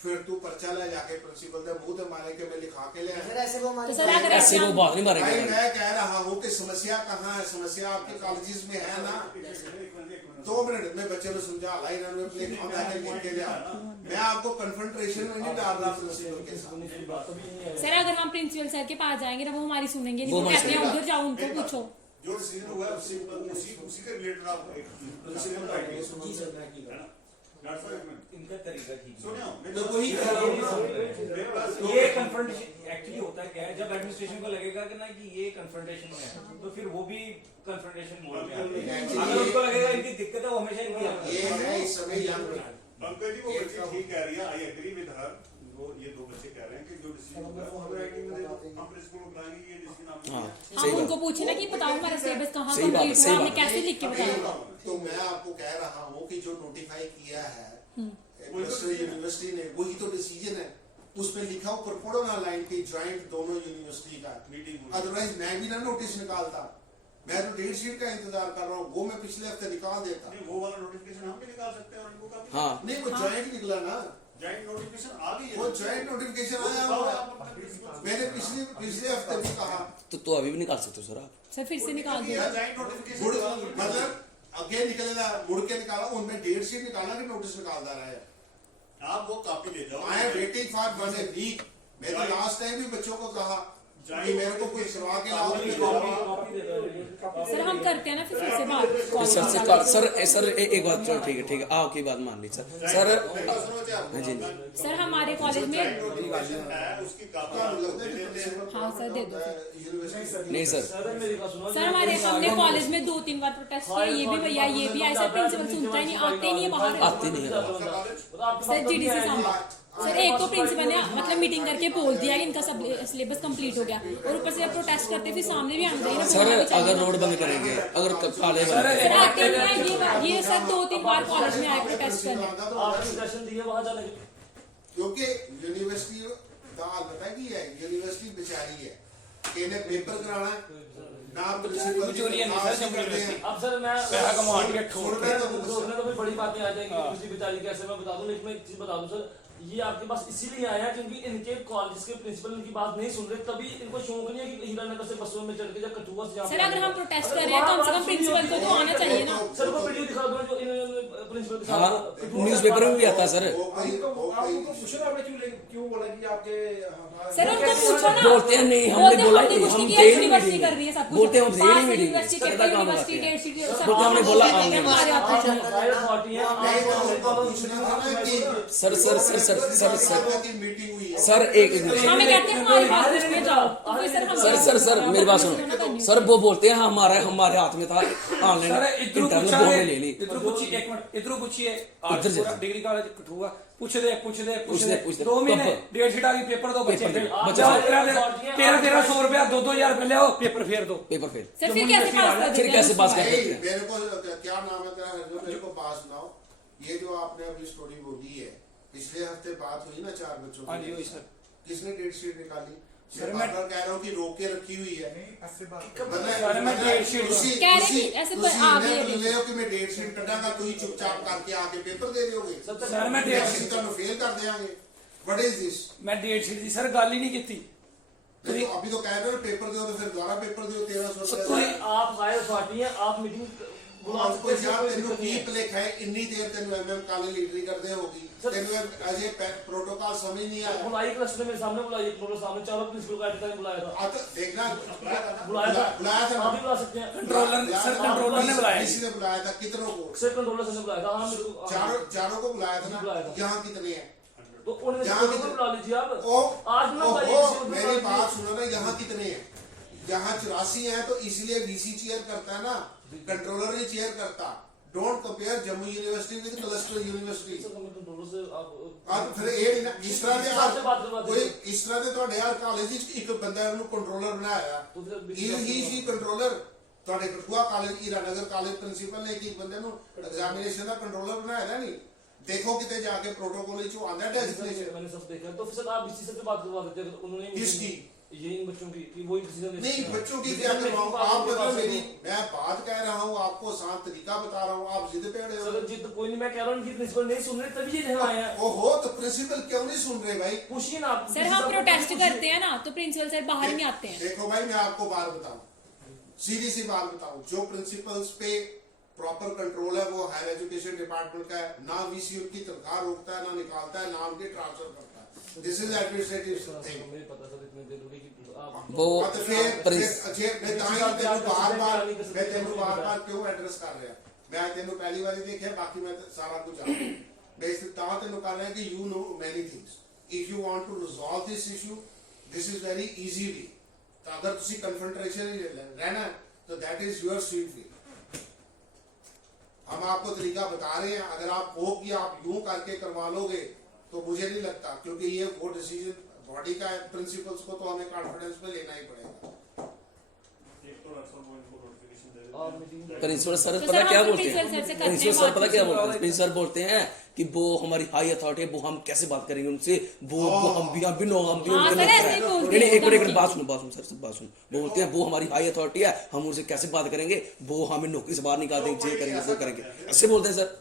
फिर तू पर्चा ले जाके प्रिंसिपल दे मुंह ते मारे के मैं लिखा के ले आया। सर ऐसे वो हमारी तो सर अगर ऐसे वो बात नहीं भाई मारेंगे। मैं कह रहा हूँ कि समस्या कहाँ है, समस्या आपके कॉलेजेस में है ना। 2 मिनट में बच्चे को समझा ला, इन्होंने अपने काम आके लिख के लिया। मैं आपको कन्फ्रंट्रेशन में नहीं डाल रहा प्रिंसिपल के साथ। सर अगर हम प्रिंसिपल सर के पास जाएंगे ना वो हमारी सुनेंगे नहीं, वो वो हमारी कहते हैं सुनेगा। उधर जाओ उनको पूछो। जो डिसीजन हुआ है उसी के रिलेटेड आप प्रिंसिपल का है ना। डॉक्टर साहब एक मिनट, इनका तरीका ठीक है। सुनियो तो वही कह रहा हूँ ना। ये कन्फ्रंटेशन एक्चुअली होता क्या है, जब एडमिनिस्ट्रेशन को लगेगा कि ना कि ये कन्फ्रंटेशन में है तो फिर वो भी कन्फ्रंटेशन मोड में आते हैं। अगर उनको लगेगा इनकी दिक्कत है वो हमेशा इनकी आती ये है। है इस समय यंग पंकज जी वो बच्चे ठीक कह रही है, आई एग्री विद हर। वो ये 2 बच्चे कह रहे हैं कि जो डिसीजन होगा वो हमें राइटिंग में दे दो, हम प्रिंसिपल को बुलाएंगे ये डिसीजन आपने हाँ, लिया। सही हम बात। उनको पूछे ना कि बताओ हमारा सिलेबस कहाँ सही बात है, कंप्लीट सही हुआ, हमने बात है। कैसे लिख के बताया। तो मैं आपको कह रहा हूँ कि जो नोटिफाई किया है यूनिवर्सिटी ने वही तो डिसीजन है। उसमें लिखा ऊपर पढ़ो ना लाइन की ज्वाइंट दोनों यूनिवर्सिटी का मीटिंग अदरवाइज मैं भी ना नोटिस निकालता। मैं तो डेट शीट का इंतजार कर रहा हूँ, वो मैं पिछले हफ्ते निकाल देता। नहीं, वो वाला नोटिफिकेशन हम भी निकाल सकते हैं और उनको का भी। हाँ नहीं वो ज्वाइंट निकला ना, जॉइंट नोटिफिकेशन आ गई है। वो ज्वाइंट नोटिफिकेशन आया हुआ है। मैंने पिछले हफ्ते भी कहा तो अभी भी निकाल सकते हो सर आप। सर फिर से निकाल दो। जॉइंट मुड़ नोटिफिकेशन मतलब आगे निकलेगा, मुड़ के निकाला, उनमें डेट शीट निकाला कि नोटिस निकालता रहा है। आप वो कॉपी ले जाओ। I am waiting for one a week. मैं तो लास्ट टाइम भी बच्चों को कहा कि मेरे को कोई करवा के लाओ। सर हम करते हैं ना फिर से बात सर से सर एक बात, चलो ठीक है ठीक है, आओ की बात मान ली सर। सर हाँ जी सर हमारे कॉलेज में उसकी कॉपी हाँ सर दे दो नहीं सर, सर मेरी बात सुनो। सर हमारे हमने कॉलेज में 2-3 बार प्रोटेस्ट किया, ये भी भैया ये भी ऐसा प्रिंसिपल सुनता ही नहीं, आते ही नहीं है बाहर। आते नहीं है। सर जीडीसी सामने सर एक तो प्रिंसिपल ने मतलब मीटिंग करके बोल दिया कि इनका सब सिलेबस कंप्लीट हो गया और ऊपर से प्रोटेस्ट करते फिर सामने भी आना चाहिए ना। सर बोलना भी चाहिए। अगर रोड बंद करेंगे, अगर कॉलेज बंद सर आते नहीं है, ये सर 2-3 बार कॉलेज में आए प्रोटेस्ट करने। आप सजेशन दिए वहां जाने के। क्योंकि यूनिवर्सिटी का हाल पता की है, यूनिवर्सिटी बेचारी है कि इन्हें पेपर कराना है ना प्रिंसिपल चोरी है, सर, जब करते हैं। अब सर मैं पैसा कमा के छोड़ दे तो उसमें तो फिर बड़ी बातें आ जाएंगी दूसरी बेचारी कैसे मैं बता दूं। लेकिन मैं एक चीज बता दूं सर, ये आपके पास इसीलिए आया क्योंकि इनके कॉलेज के प्रिंसिपल इनकी बात नहीं सुन रहे, तभी इनको शौक नहीं है कि हीरानगर से बसों में चढ़ के या कठुआ से सर अगर हम प्रोटेस्ट कर रहे हैं कम से कम प्रिंसिपल को तो आना चाहिए ना। सर को वीडियो दिखा दो जो इन्होंने प्रिंसिपल के हाँ साथ न्यूज़पेपर में भी आता है सर। आपको पूछो ना आपने क्यों बोला कि आपके सर उनको पूछो ना। बोलते हैं नहीं, हमने बोला हमने नहीं, कुछ हम नहीं थे किया, ही नहीं यूनिवर्सिटी मीटिंग कर रही है सब कुछ। बोलते हैं हम थे ही नहीं पास मीटिंग यूनिवर्सिटी सर के का काम यूनिवर्सिटी करते हैं। डेट शीट सब बोलते हमने बोला आप हमने हमारे आप हाथ में फाइल पार्टी है sir sir sir sir sir sir की मीटिंग हुई है। सर एक मिनट हमें कहते हैं हमारे पास कुछ में जाओ तो फिर सर हम सर मेरी बात सुनो सर। वो बोलते हैं हमारे हाथ में था ऑनलाइन सर इधरों इंटरनल पूछा बोर्ड है, ने ले ली। इधरों पूछिए एक मिनट, इधरों पूछिए इधर से। डिग्री कॉलेज कठुआ पूछ दे पूछ दे। 2 महीने पेपर। डेढ़ शीट आ गई, पेपर दो बच्चे पेपर दे, फेल। बच्चे जाओ, फेल। 1300 रुपया 2000 रुपया ले आओ, पेपर फेर दो। Paper fail. सर फिर कैसे पास कर फिर कैसे पास कर नहीं, देते हैं? मेरे को क्या नाम है तेरा, मेरे को पास सुनाओ। ये जो आपने अभी स्टोरी बोली है, पिछले हफ्ते बात हुई ना 4 बच्चों की। हाँ जी, वही सर। किसने डेट शीट निकाली? सर, मैं बार कह रहा हूँ कि रोक के रखी हुई है। सर, मैं डेट शीट कह रहे कि ऐसे आ गए ले हो कि मैं डेट शीट कटागा, तो ही चुपचाप करके आके पेपर दे दोगे। सर मैं डेट ਅਸੀਂ ਤੁਹਾਨੂੰ फेल कर देंगे। What is this? मैं डेट शीट दी सर गल ही नहीं की। तो अभी तो कह रहे हो पेपर दो तो फिर दोबारा पेपर दो 1300 सर, रुपए। आप हायर पार्टी है, आप मीटिंग ਉਹ ਕੋਈ ਯਾਰ ਤੈਨੂੰ ਕੀ ਭੁਲੇਖਾ ਹੈ ਇੰਨੀ ਦੇਰ ਤੈਨੂੰ ਐਮਐਮ ਕਾਲੀ ਲੀਡਰੀ ਕਰਦੇ ਹੋਗੀ Sir- ਤੈਨੂੰ ਅਜੇ प्रोटोकॉल समझ नहीं आया बुलाई क्लास में मेरे सामने बुलाई प्रोटोकॉल सामने चारों प्रिंसिपल का एडिटर ने बुलाया था अब देखना बुलाया था बुलाया था आप भी बुला सकते हैं कंट्रोलर ने बुलाया किसी ने बुलाया था कितनों को सर कंट्रोलर से बुलाया था हाँ मेरे को चारों को बुलाया था बुलाया ना था। यहाँ कितने हैं तो उन्होंने जहाँ प्रोटोकॉल कितने- बुला लीजिए आप ओ आज ना बुलाइए ओ, किसी को मेरी बुला बात लीजिए। सुनो ना यहाँ कितने हैं यहाँ 84 हैं तो इसलिए वीसी चेयर करता है ना कंट्रोलर नहीं चेयर करता don't compare Jammu university with cluster university sir मैं कंट्रोलर से आप आप फिर ਇਹ ਨਹੀਂ ਨਾ ਇਸ ਤਰ੍ਹਾਂ ਦੇ आपसे बात करवा ਕੋਈ दीजिए ਇਸ ਤਰ੍ਹਾਂ ਦੇ ਤੁਹਾਡੇ ਯਾਰ ਕਾਲਜ ਵਿੱਚ ਇੱਕ ਬੰਦਾ ਨੂੰ ਕੰਟਰੋਲਰ ਬਣਾਇਆ तो फिर ਹੀ ਸੀ ਕੰਟਰੋਲਰ ਤੁਹਾਡੇ Kathua college Hiranagar college principal ਨੇ ਇੱਕ ਬੰਦੇ ਨੂੰ ਐਗਜ਼ਾਮੀਨੇਸ਼ਨ ਦਾ ਕੰਟਰੋਲਰ ਬਣਾਇਆ ਨਾ ਨਹੀਂ देखो कितने जाके प्रोटोकॉल ਵਿੱਚ ਆਉਂਦਾ डेजिग्नेशन मैंने सब देखा तो फिर सर आप इसी से बात करवा देते अगर उन्होंने किसकी? ये इन बच्चों की कि वही डिसीजन ले नहीं सकते हैं। बच्चों की Decision क्या कर रहा हूँ making आप आपके मतलब पास मेरी है। मैं बात कह रहा हूँ आपको आसान तरीका बता रहा हूँ आप जिद पे अड़े हो सर जिद कोई नहीं मैं कह रहा हूँ कि प्रिंसिपल नहीं सुन रहे तभी ये यहाँ आए हैं ओहो तो प्रिंसिपल क्यों नहीं सुन रहे भाई पूछिए ना आप सर हम प्रोटेस्ट करते हैं ना तो प्रिंसिपल सर बाहर नहीं आते हैं देखो भाई मैं आपको बात बताऊं सीधी सी बात बताऊं जो प्रिंसिपल्स पे प्रॉपर कंट्रोल है वो हायर एजुकेशन डिपार्टमेंट का है ना वीसी उनकी तनख्वाह रोकता है ना निकालता है ना उनके ट्रांसफर करता है दिस इज एडमिनिस्ट्रेटिव थिंग मुझे पता सर इतने देर हो गई कि आप वो तो फिर प्रिंस- जे मैं तेनू बार-बार क्यों एड्रेस कर रहा मैं तेनू पहली बार देखा बाकी मैं सारा कुछ जानता मैं इस तां तेनू कर रहा कि you know many things if you want to resolve this issue this is very easy way तो अगर तुसी कन्फ्रंटेशन रहना है तो that is your sweet way हम आपको तरीका बता रहे हैं अगर आप हो कि आप यूं करके करवा लोगे तो मुझे नहीं लगता क्योंकि ये वो डिसीजन बॉडी का है प्रिंसिपल्स को तो हमें कॉन्फिडेंस में लेना ही पड़ेगा एक तो डॉक्टर साहब को इनको नोटिफिकेशन दे आप देते मीटिंग प्रिंसिपल सर तो पता सर क्या हम तो बोलते हैं प्रिंसिपल सर से करते हैं प्रिंसिपल सर बात। पता क्या बोलते हैं प्रिंसिपल सर बोलते हैं कि वो हमारी हाई अथॉरिटी है वो हम कैसे बात करेंगे उनसे वो हम भी नो हम भी हाँ, उनके सर, नौकर ऐसे हैं। ही बोलते नहीं नहीं हैं, एक मिनट धमकी। बात सुनो सर बात सुनो वो बोलते हैं वो हमारी हाई अथॉरिटी है हम उनसे कैसे बात करेंगे वो हमें नौकरी से बाहर निकाल देंगे ये करेंगे वो करेंगे ऐसे बोलते हैं सर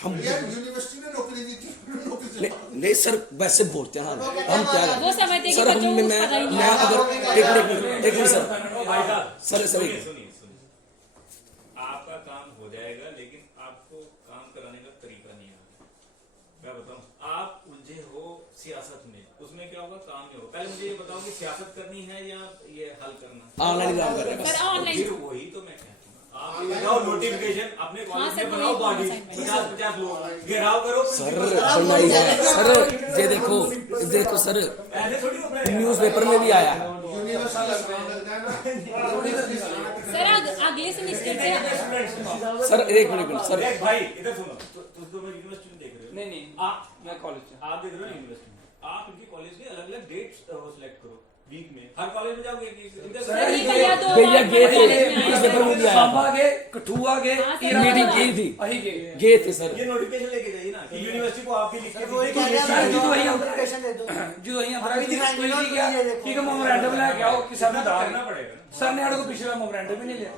हम यार यूनिवर्सिटी ने नौकरी दी थी नौकरी से नहीं नहीं सर वैसे बोलते हैं हम क्या वो समझते हैं कि सर बच्चों हम को मैं पता ही नहीं मैं है। अगर एक मिनट सर सर सुनिए आपका काम हो जाएगा लेकिन आपको काम कराने का तरीका नहीं आता मैं बताऊं आप उलझे हो सियासत में उसमें क्या होगा काम नहीं होगा पहले मुझे ये बताओ कि सियासत करनी है या ये हल करना ऑनलाइन काम कर रहे हैं सर बस। ऑनलाइन फिर वही तो मैं कहता हूँ आप लगाओ नोटिफिकेशन अपने कॉलेज सर, में बनाओ वही बॉडी assignment। 50-50 लोग घेराव करो सर बनाई है सर ये देखो सर ऐसे थोड़ी हो पाएगा। न्यूज़पेपर में भी आया है यूनिवर्सिटी का लग जाए ना सर अगले सेमेस्टर से सर एक मिनट सर देख भाई इधर सुनो तो मैं यूनिवर्सिटी में देख रहे हो नहीं आप मैं कॉलेज से आप देख रहे हो ना यूनिवर्सिटी में आप इनके कॉलेज के अलग अलग डेट्स सिलेक्ट करो वीक में हर कॉलेज में जाओगे सर ये भैया दो भैया बार गए थे कॉलेज में आए न्यूज़पेपर में भी आया सांबा था गए कठुआ गए हाँ, सर, ईरान मीटिंग गए। की थी वही गए गए थे सर ये नोटिफिकेशन लेके जाइए ना कि यूनिवर्सिटी को आपकी लिख के वही दी कह रहे हैं, जाएगी। जो जो वही नोटिफिकेशन दे दो जो અહીં हाँ, આપણે दिखाई कोई नहीं नहीं दिया, किया ये देखो। ठीक है मेमोरेंडम लेके आओ कि सर ने करना दाग पड़ेगा ना। सर ने आड़े को पिछला मेमोरेंडम भी नहीं लिया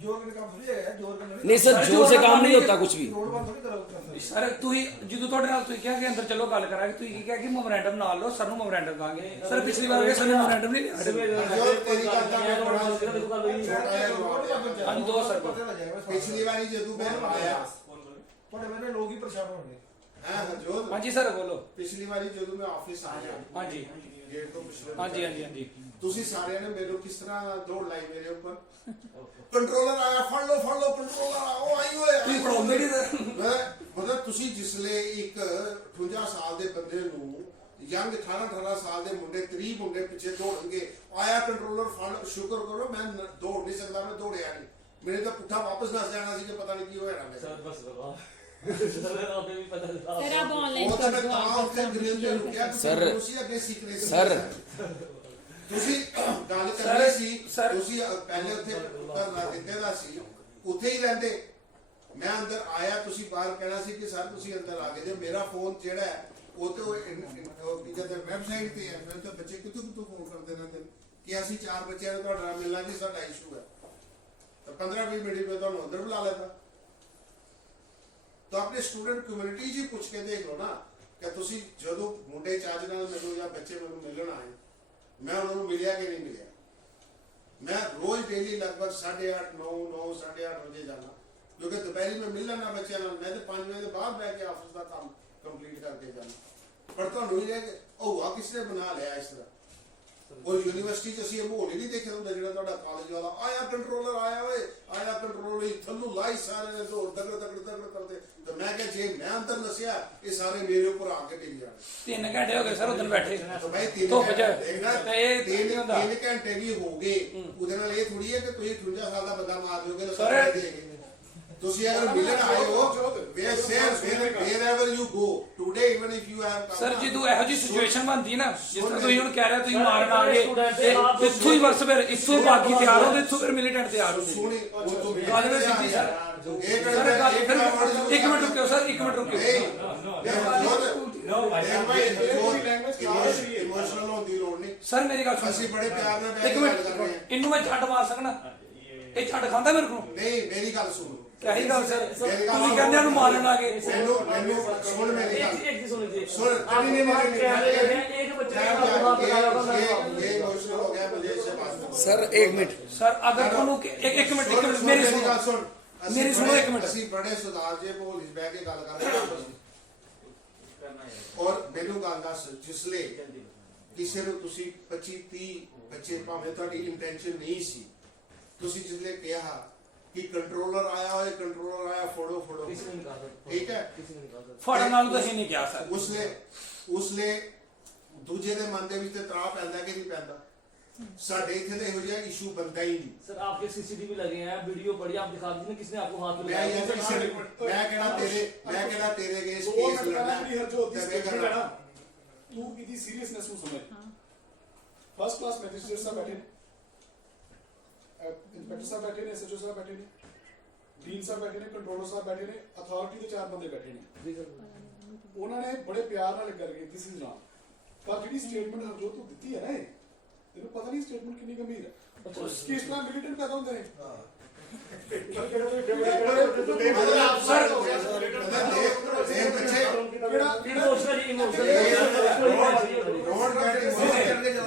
जोर का काम थोड़ी है जोर का नहीं सर जोर से काम नहीं होता कुछ भी रोड बंद थोड़ी करोगे सर ਤੁਸੀਂ ਜਦੋਂ ਤੁਹਾਡੇ ਨਾਲ ਤੁਸੀਂ ਕਿਹਾ ਕਿ ਅੰਦਰ ਚਲੋ ਗੱਲ ਕਰਾਂਗੇ ਤੁਸੀਂ ਕਿਹਾ ਕਿ ਮੈਮੋਰੈਂਡਮ ਨਾਲ ਲਓ ਸਰ ਨੂੰ ਮੈਮੋਰੈਂਡਮ ਦਾਂਗੇ ਸਰ ਪਿਛਲੀ ਵਾਰ ਸਰ ਨੇ ਮੈਮੋਰੈਂਡਮ नहीं लिया जो तेरी करता मैं थोड़ा छोटा है आज दो सर को पता लग जाएगा पिछली बारी जदू मैं आया थोड़े मैंने लोग ही परेशान होंगे है हरजोत हाँ जी सर बोलो ਪਿਛਲੀ ਵਾਰੀ ਜਦੋਂ ਮੈਂ ਆਫਿਸ ਆਇਆ हाँ जी ਗੇਟ ਤੋਂ ਪਿਛਲੇ हाँ जी हाँ जी हाँ जी ਤੁਸੀਂ ਸਾਰਿਆਂ ਨੇ ਮੈਨੂੰ ਕਿਸ ਤਰ੍ਹਾਂ ਦੌੜ ਲਾਈ ਮੇਰੇ ਉੱਪਰ ਕੰਟਰੋਲਰ ਆਇਆ ਫੜ ਲਓ ਕੰਟਰੋਲਰ ਆ ਉਹ ਆਈ ਹੋਇਆ ਤੁਸੀਂ ਪੜਾਉਂਦੇ ਨਹੀਂ ਸਰ ਮਤਲਬ ਤੁਸੀਂ ਜਿਸਲੇ ਇੱਕ 58 ਸਾਲ ਦੇ ਬੰਦੇ ਨੂੰ ਯੰਗ 18 ਸਾਲ ਦੇ ਮੁੰਡੇ 30 ਮੁੰਡੇ ਪਿੱਛੇ ਦੌੜਨਗੇ ਆਇਆ ਕੰਟਰੋਲਰ ਫੜ ਸ਼ੁਕਰ ਕਰੋ ਮੈਂ ਦੌੜ ਨਹੀਂ ਸਕਦਾ ਮੈਂ ਦੌੜਿਆ ਨਹੀਂ ਮੇਰੇ ਤਾਂ ਪੁੱਠਾ ਵਾਪਸ ਨਸ ਜਾਣਾ ਸੀ ਕਿ ਪਤਾ ਨਹੀਂ ਕੀ ਹੋਇਆ ਨਾ सर बस करो सर आपने भी पता था सर आप ऑनलाइन ਉਹ ਤਾਂ कर ਮੈਂ दो ਤਾਂ आप ਉੱਥੇ ਗ੍ਰਿਲ ਤੇ ਰੁਕਿਆ ਸਰ, ਤੁਸੀਂ ਅੱਗੇ ਸੀਕ੍ਰੇਟ ਸਰ। ਤੁਸੀਂ ਗੱਲ ਕਰਨੀ ਸੀ ਸਰ। ਤੁਸੀਂ ਪਹਿਲੇ ਉੱਥੇ ਧਰਨਾ ਦਿੱਤੇ ਦਾ ਸੀ ਉੱਥੇ ਹੀ ਰਹਿੰਦੇ ਮੈਂ ਅੰਦਰ ਆਇਆ ਤੁਸੀਂ ਬਾਹਰ ਕਹਿਣਾ ਸੀ ਕਿ ਸਰ ਤੁਸੀਂ ਅੰਦਰ ਆ ਗਏ ਜੇ ਮੇਰਾ ਫੋਨ ਜਿਹੜਾ ਹੈ ਉਹ ਤੇ ਉਹ ਕੀ ਕਹਿੰਦੇ ਵੈਬਸਾਈਟ ਤੇ ਹੈ ਮੈਨੂੰ ਤਾਂ ਬੱਚੇ ਕਿਤੋਂ ਫੋਨ ਕਰਦੇ ਨੇ ਕਿ ਅਸੀਂ 4 ਬੱਚਿਆਂ ਨੂੰ ਤੁਹਾਡਾ ਮਿਲਾਂਗੇ ਸਾਡਾ ਇਸ਼ੂ ਹੈ ਤਾਂ 15-20 ਮਿੰਟ ਵਿੱਚ ਤੁਹਾਨੂੰ ਅੰਦਰ ਬੁਲਾ ਲੈਂਦਾ तो अपने स्टूडेंट कम्युनिटी जी पूछ के देख लो ना कि तुसी जदों मुंडे चाज नाल मिलो या बच्चे मैनूं मिलण आए मैं उन्होंने मिलिया कि नहीं मिलिया मैं रोज डेली लगभग 8:30 9 9 8:30 बजे जाना क्योंकि दोपहरी में मिलना ना बच्चों नाल, मैं तो 5 बजे बाद बैठ के ऑफिस का काम कंप्लीट करके जाना। पर ਤੁਹਾਨੂੰ ਇਹ ਕਿ ਹੁਆ ਕਿਸਨੇ ਬਣਾ ਲਿਆ ਇਸ ਤਰ੍ਹਾਂ। और यूनिवर्सिटी च ਅਸੀਂ ਇਹ ਮਾਹੌਲ ਹੀ ਨਹੀਂ ਦੇਖਿਆ ਹੁੰਦਾ ਜਿਹੜਾ ਤੁਹਾਡਾ ਕਾਲਜ ਵਾਲਾ ਆਇਆ ਕੰਟਰੋਲਰ ਆਇਆ ਓਏ ਆਇਆ ਕੰਟਰੋਲਰ ਥੱਲੋਂ ਲਾਈ ਸਾਰੇ ਨੇ ਦੌੜ ਦਗੜ ਕਰਦੇ ਤੇ ਮੈਂ ਕਿਹਾ ਜੇ ਮੈਂ ਅੰਦਰ ਨਸਿਆ ਇਹ ਸਾਰੇ ਮੇਰੇ ਉੱਪਰ ਆ ਕੇ ਡਿੱਗ ਜਾਣ। 3 ਘੰਟੇ ਹੋ ਗਏ ਸਰ ਉਦੋਂ ਬੈਠੇ तो भाई तीन ਧੁੱਪ ਚ देखना, ਤੇ ਇਹ तीन ਨਹੀਂ ਹੁੰਦਾ। तीन घंटे भी हो गए ਉਹਦੇ ਨਾਲ ਇਹ ਥੋੜੀ ਹੈ ਕਿ ਤੁਸੀਂ 58 ਸਾਲ ਦਾ ਬੰਦਾ ਮਾਰ ਦਿਓਗੇ ਤਾਂ Sir, ਸਾਰੇ ਦੇਗੇ। ਤੁਸੀਂ ਅਗਰ ਮਿਲਣ ਆਏ ਹੋ wherever you go today, even if you have come sir now, ਜਦੋਂ ਇਹੋ ਜਿਹੀ ਸਿਚੁਏਸ਼ਨ ਬਣਦੀ ਹੈ ਨਾ, ਜਿਸ ਤਰ੍ਹਾਂ ਤੁਸੀਂ ਹੁਣ ਕਹਿ ਰਹੇ ਹੋ ਤੁਸੀਂ ਮਾਰਨ ਆ ਗਏ ਤੇ ਇੱਥੋਂ ਹੀ ਬਸ ਫਿਰ ਇੱਥੋਂ ਬਾਕੀ ਤਿਆਰ ਹੋ ਤੇ ਇੱਥੋਂ ਫਿਰ ਮਿਲੀਟੈਂਟ ਤਿਆਰ ਹੋ ਗਏ। ਸੁਣੀ ਉਹ ਤੋਂ ਗੱਲ ਵਿੱਚ ਸਿੱਧੀ ਸਰ ਸਰ ਗੱਲ ਫਿਰ ਇੱਕ ਮਿੰਟ ਰੁਕਿਓ ਸਰ, ਇੱਕ ਮਿੰਟ ਰੁਕਿਓ। ਇਮੋਸ਼ਨਲ ਹੋਣ ਦੀ ਲੋੜ ਨਹੀਂ। ਸਰ ਮੇਰੀ ਗੱਲ ਸੁਣੋ, ਅਸੀਂ ਬੜੇ ਪਿਆਰ ਨਾਲ ਬੈਠ ਇੱਕ ਕੇ ਗੱਲ ਕਰ ਰਹੇ ਮਿੰਟ ਹਾਂ। ਇਹਨੂੰ ਮੈਂ ਛੱਡ ਮਾਰ ਸਕਣਾ? ਇਹ ਛੱਡ ਖਾਂਦਾ ਮੇਰੇ ਕੋਲ? ਨਹੀਂ ਮੇਰੀ ਗੱਲ ਸੁਣੋ। ਇਹੀ ਗੱਲ ਸਰ, ਤੁਸੀਂ ਕਹਿੰਦੇ ਉਹਨੂੰ ਮਾਰਨ ਆ ਗਏ। ਮੈਨੂੰ ਸੁਣ ਮੇਰੀ ਗੱਲ एक चीज सुन लीजिए, सुन आप नहीं कह रहे हैं एक बच्चे ने आपको बात बताया होगा, मैं ये इमोशनल हो गया मुझे इससे बात करनी। ਸਰ 1 ਮਿੰਟ ਸਰ ਅਗਰ ਤੁਹਾਨੂੰ ਇੱਕ ਮਿੰਟ ਮੇਰੀ ਸੁਣੋ, ਮੇਰੀ ਸੁਣੋ ਇੱਕ ਮਿੰਟ। ਅਸੀਂ ਬੜੇ ਸੁਧਾਰ ਜੇ ਭੋਲ ਵਿੱਚ ਬਹਿ ਕੇ ਗੱਲ ਕਰ ਰਹੇ ਹਾਂ ਆਪਸ ਵਿੱਚ। ਔਰ ਮੈਨੂੰ ਗੱਲ ਦੱਸ, ਜਿਸਲੇ ਕਿਸੇ ਨੂੰ ਤੁਸੀਂ 25-30 ਬੱਚੇ ਭਾਵੇਂ ਤੁਹਾਡੀ ਇੰਟੈਂਸ਼ਨ ਨਹੀਂ ਸੀ, ਤੁਸੀਂ ਜਿਸਲੇ ਕਿਹਾ ਕਿ ਕੰਟਰੋਲਰ ਆਇਆ ਹੋਏ ਕੰਟਰੋਲਰ ਆਇਆ ਫੋੜੋ किसी ने निकाल दो, ਠੀਕ ਹੈ किसी ने निकाल दो। ਫੜਨ ਨਾਲ ਤਾਂ ਅਸੀਂ ਨਹੀਂ ਕਿਹਾ ਸਰ। ਉਸਲੇ ਦੂਜੇ ਦੇ ਮਨ ਦੇ ਵਿੱਚ ਤੇ ਤਰਾਹ ਪੈਂਦਾ ਕਿ ਨਹੀਂ ਪੈਂਦਾ। ਸਾਡੇ ਇੱਥੇ ਤਾਂ ਇਹੋ ਜਿਹਾ ਇਸ਼ੂ ਬੰਦਾ ਹੀ ਨਹੀਂ। सर आपके सीसीटीवी लगे हैं, वीडियो पड़ी, आप दिखा दीजिए किसने आपको हाथ में ਮੈਂ लगाया। ਯਾਰ ਕਿਸੇ ਨੇ ਮੈਂ ਕਿਹੜਾ ਤੇਰੇ ਅਗੇਂਸਟ ਕੇਸ ਲੜਨਾ ਤੇ ਕਰਨਾ। तू किती सीरियसनेस ਨੂੰ ਸਮਝ। फर्स्ट क्लास मैजिस्ट्रेट ਸਾਹਿਬ ਬੈਠੇ ਨੇ, इंस्पेक्टर साहब बैठे ने, एसएचओ साहब बैठे ने, डीन साहब बैठे ने, कंट्रोलर साहब बैठे ने, अथॉरिटी ਦੇ 4 ਬੰਦੇ ਬੈਠੇ ਨੇ। ਉਹਨਾਂ ਨੇ ਬੜੇ ਪਿਆਰ ਨਾਲ ਗੱਲ ਕੀਤੀ ਸੀ ਜਨਾਬ, ਪਰ ਜਿਹੜੀ ਸਟੇਟਮੈਂਟ ਹਰਜੋਤ ਤੂੰ ਦਿੱਤੀ ਹੈ ਨਾ, ਇਹ ਤੈਨੂੰ ਪਤਾ ਨਹੀਂ ਸਟੇਟਮੈਂਟ ਕਿੰਨੀ ਗੰਭੀਰ ਹੈ। ਕਿਸ ਤਰ੍ਹਾਂ ਮਿਲੀਟੈਂਟ ਪੈਦਾ ਹੁੰਦੇ ਨੇ।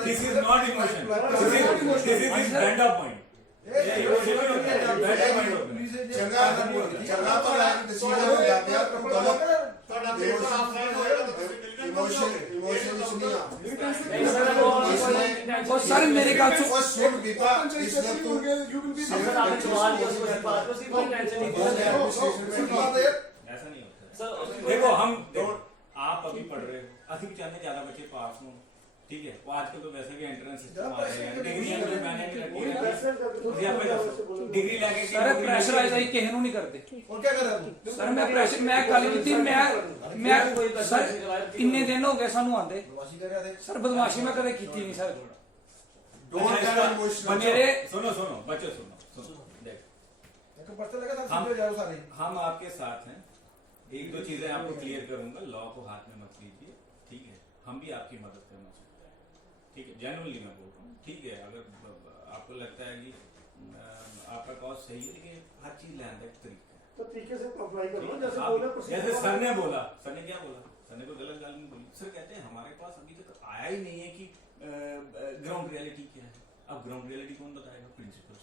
This is not emotion. This is his brand of point. ਚੰਗਾ ਭਲਾ ਡਿਸੀਜਨ ਹੋ ਜਾਂਦੇ ਆ ਪਰ ਗਲਤ ਤੁਹਾਡਾ ਪੇਪਰ ਆਫਲਾਈਨ ਹੋਏਗਾ ਤਾਂ ਤੁਸੀਂ ਇਮੋਸ਼ਨ ਇਸ ਨਹੀਂ ਆ। ਉਹ ਸਰ ਮੇਰੀ ਗੱਲ ਸੁਣ, ਉਹ ਸੁਣ ਬੀਬਾ इसलिए तू सर आपने सवाल किया उसको इस बात को, उसकी कोई टेंशन नहीं थी। ऐसा नहीं होता। सर देखो हम आप अभी पढ़ रहे हो, ਅਸੀਂ ਵੀ ਚਾਹੁੰਦੇ ਜ਼ਿਆਦਾ ਬੱਚੇ ਪਾਸ ਹੋਣ, ਠੀਕ ਹੈ। ਉਹ ਆਜਕਲ ਤਾਂ ਵੈਸੇ ਵੀ ਐਂਟਰੈਂਸ ਸਿਸਟਮ ਆ ਰਿਹਾ ਹੈ, ਡਿਗਰੀਆਂ ਵੀ ਮੈਨੇ ਰੱਖੀ ਹੈ। ਤੁਸੀਂ ਆਪੇ ਦੱਸੋ ਡਿਗਰੀ ਲੈ ਕੇ ਸਰ ਪ੍ਰੈਸ਼ਰਾਈਜ਼ ਆਈ ਕਿਸੇ ਨੂੰ ਨਹੀਂ ਕਰਦੇ। और क्या कर रहा है तू। ਸਰ ਮੈਂ ਪ੍ਰੈਸ਼ਰ ਮੈਂ ਗੱਲ ਕੀਤੀ, ਮੈਂ ਸਰ ਇੰਨੇ ਦਿਨ ਹੋ ਗਏ ਸਾਨੂੰ ਆਂਦੇ ਸਰ, ਬਦਮਾਸ਼ੀ ਮੈਂ ਕਦੇ ਕੀਤੀ ਨਹੀਂ ਸਰ। Don't get emotional. मेरे सुनो बच्चों सुनो देख हम आपके साथ हैं। 1-2 चीजें आपको क्लियर करूंगा, लॉ को हाथ में मत लीजिए, ठीक है। हम भी आपकी मदद करना चाहते हैं, ठीक है। जेन्युइनली मैं बोल रहा हूँ, ठीक है। अगर आपको लगता है कि आपका कॉज सही है, लेकिन हर चीज लैंड एक तरीका है, तो तरीके से अप्लाई करो जैसे सर ने बोला, सर ने क्या बोला, सर ने कोई गलत गाल नहीं बोली। सर कहते हैं हमारे पास अभी तक आया ही नहीं है कि ग्राउंड रियलिटी क्या है। अब ग्राउंड रियलिटी कौन बताएगा? प्रिंसिपल्स।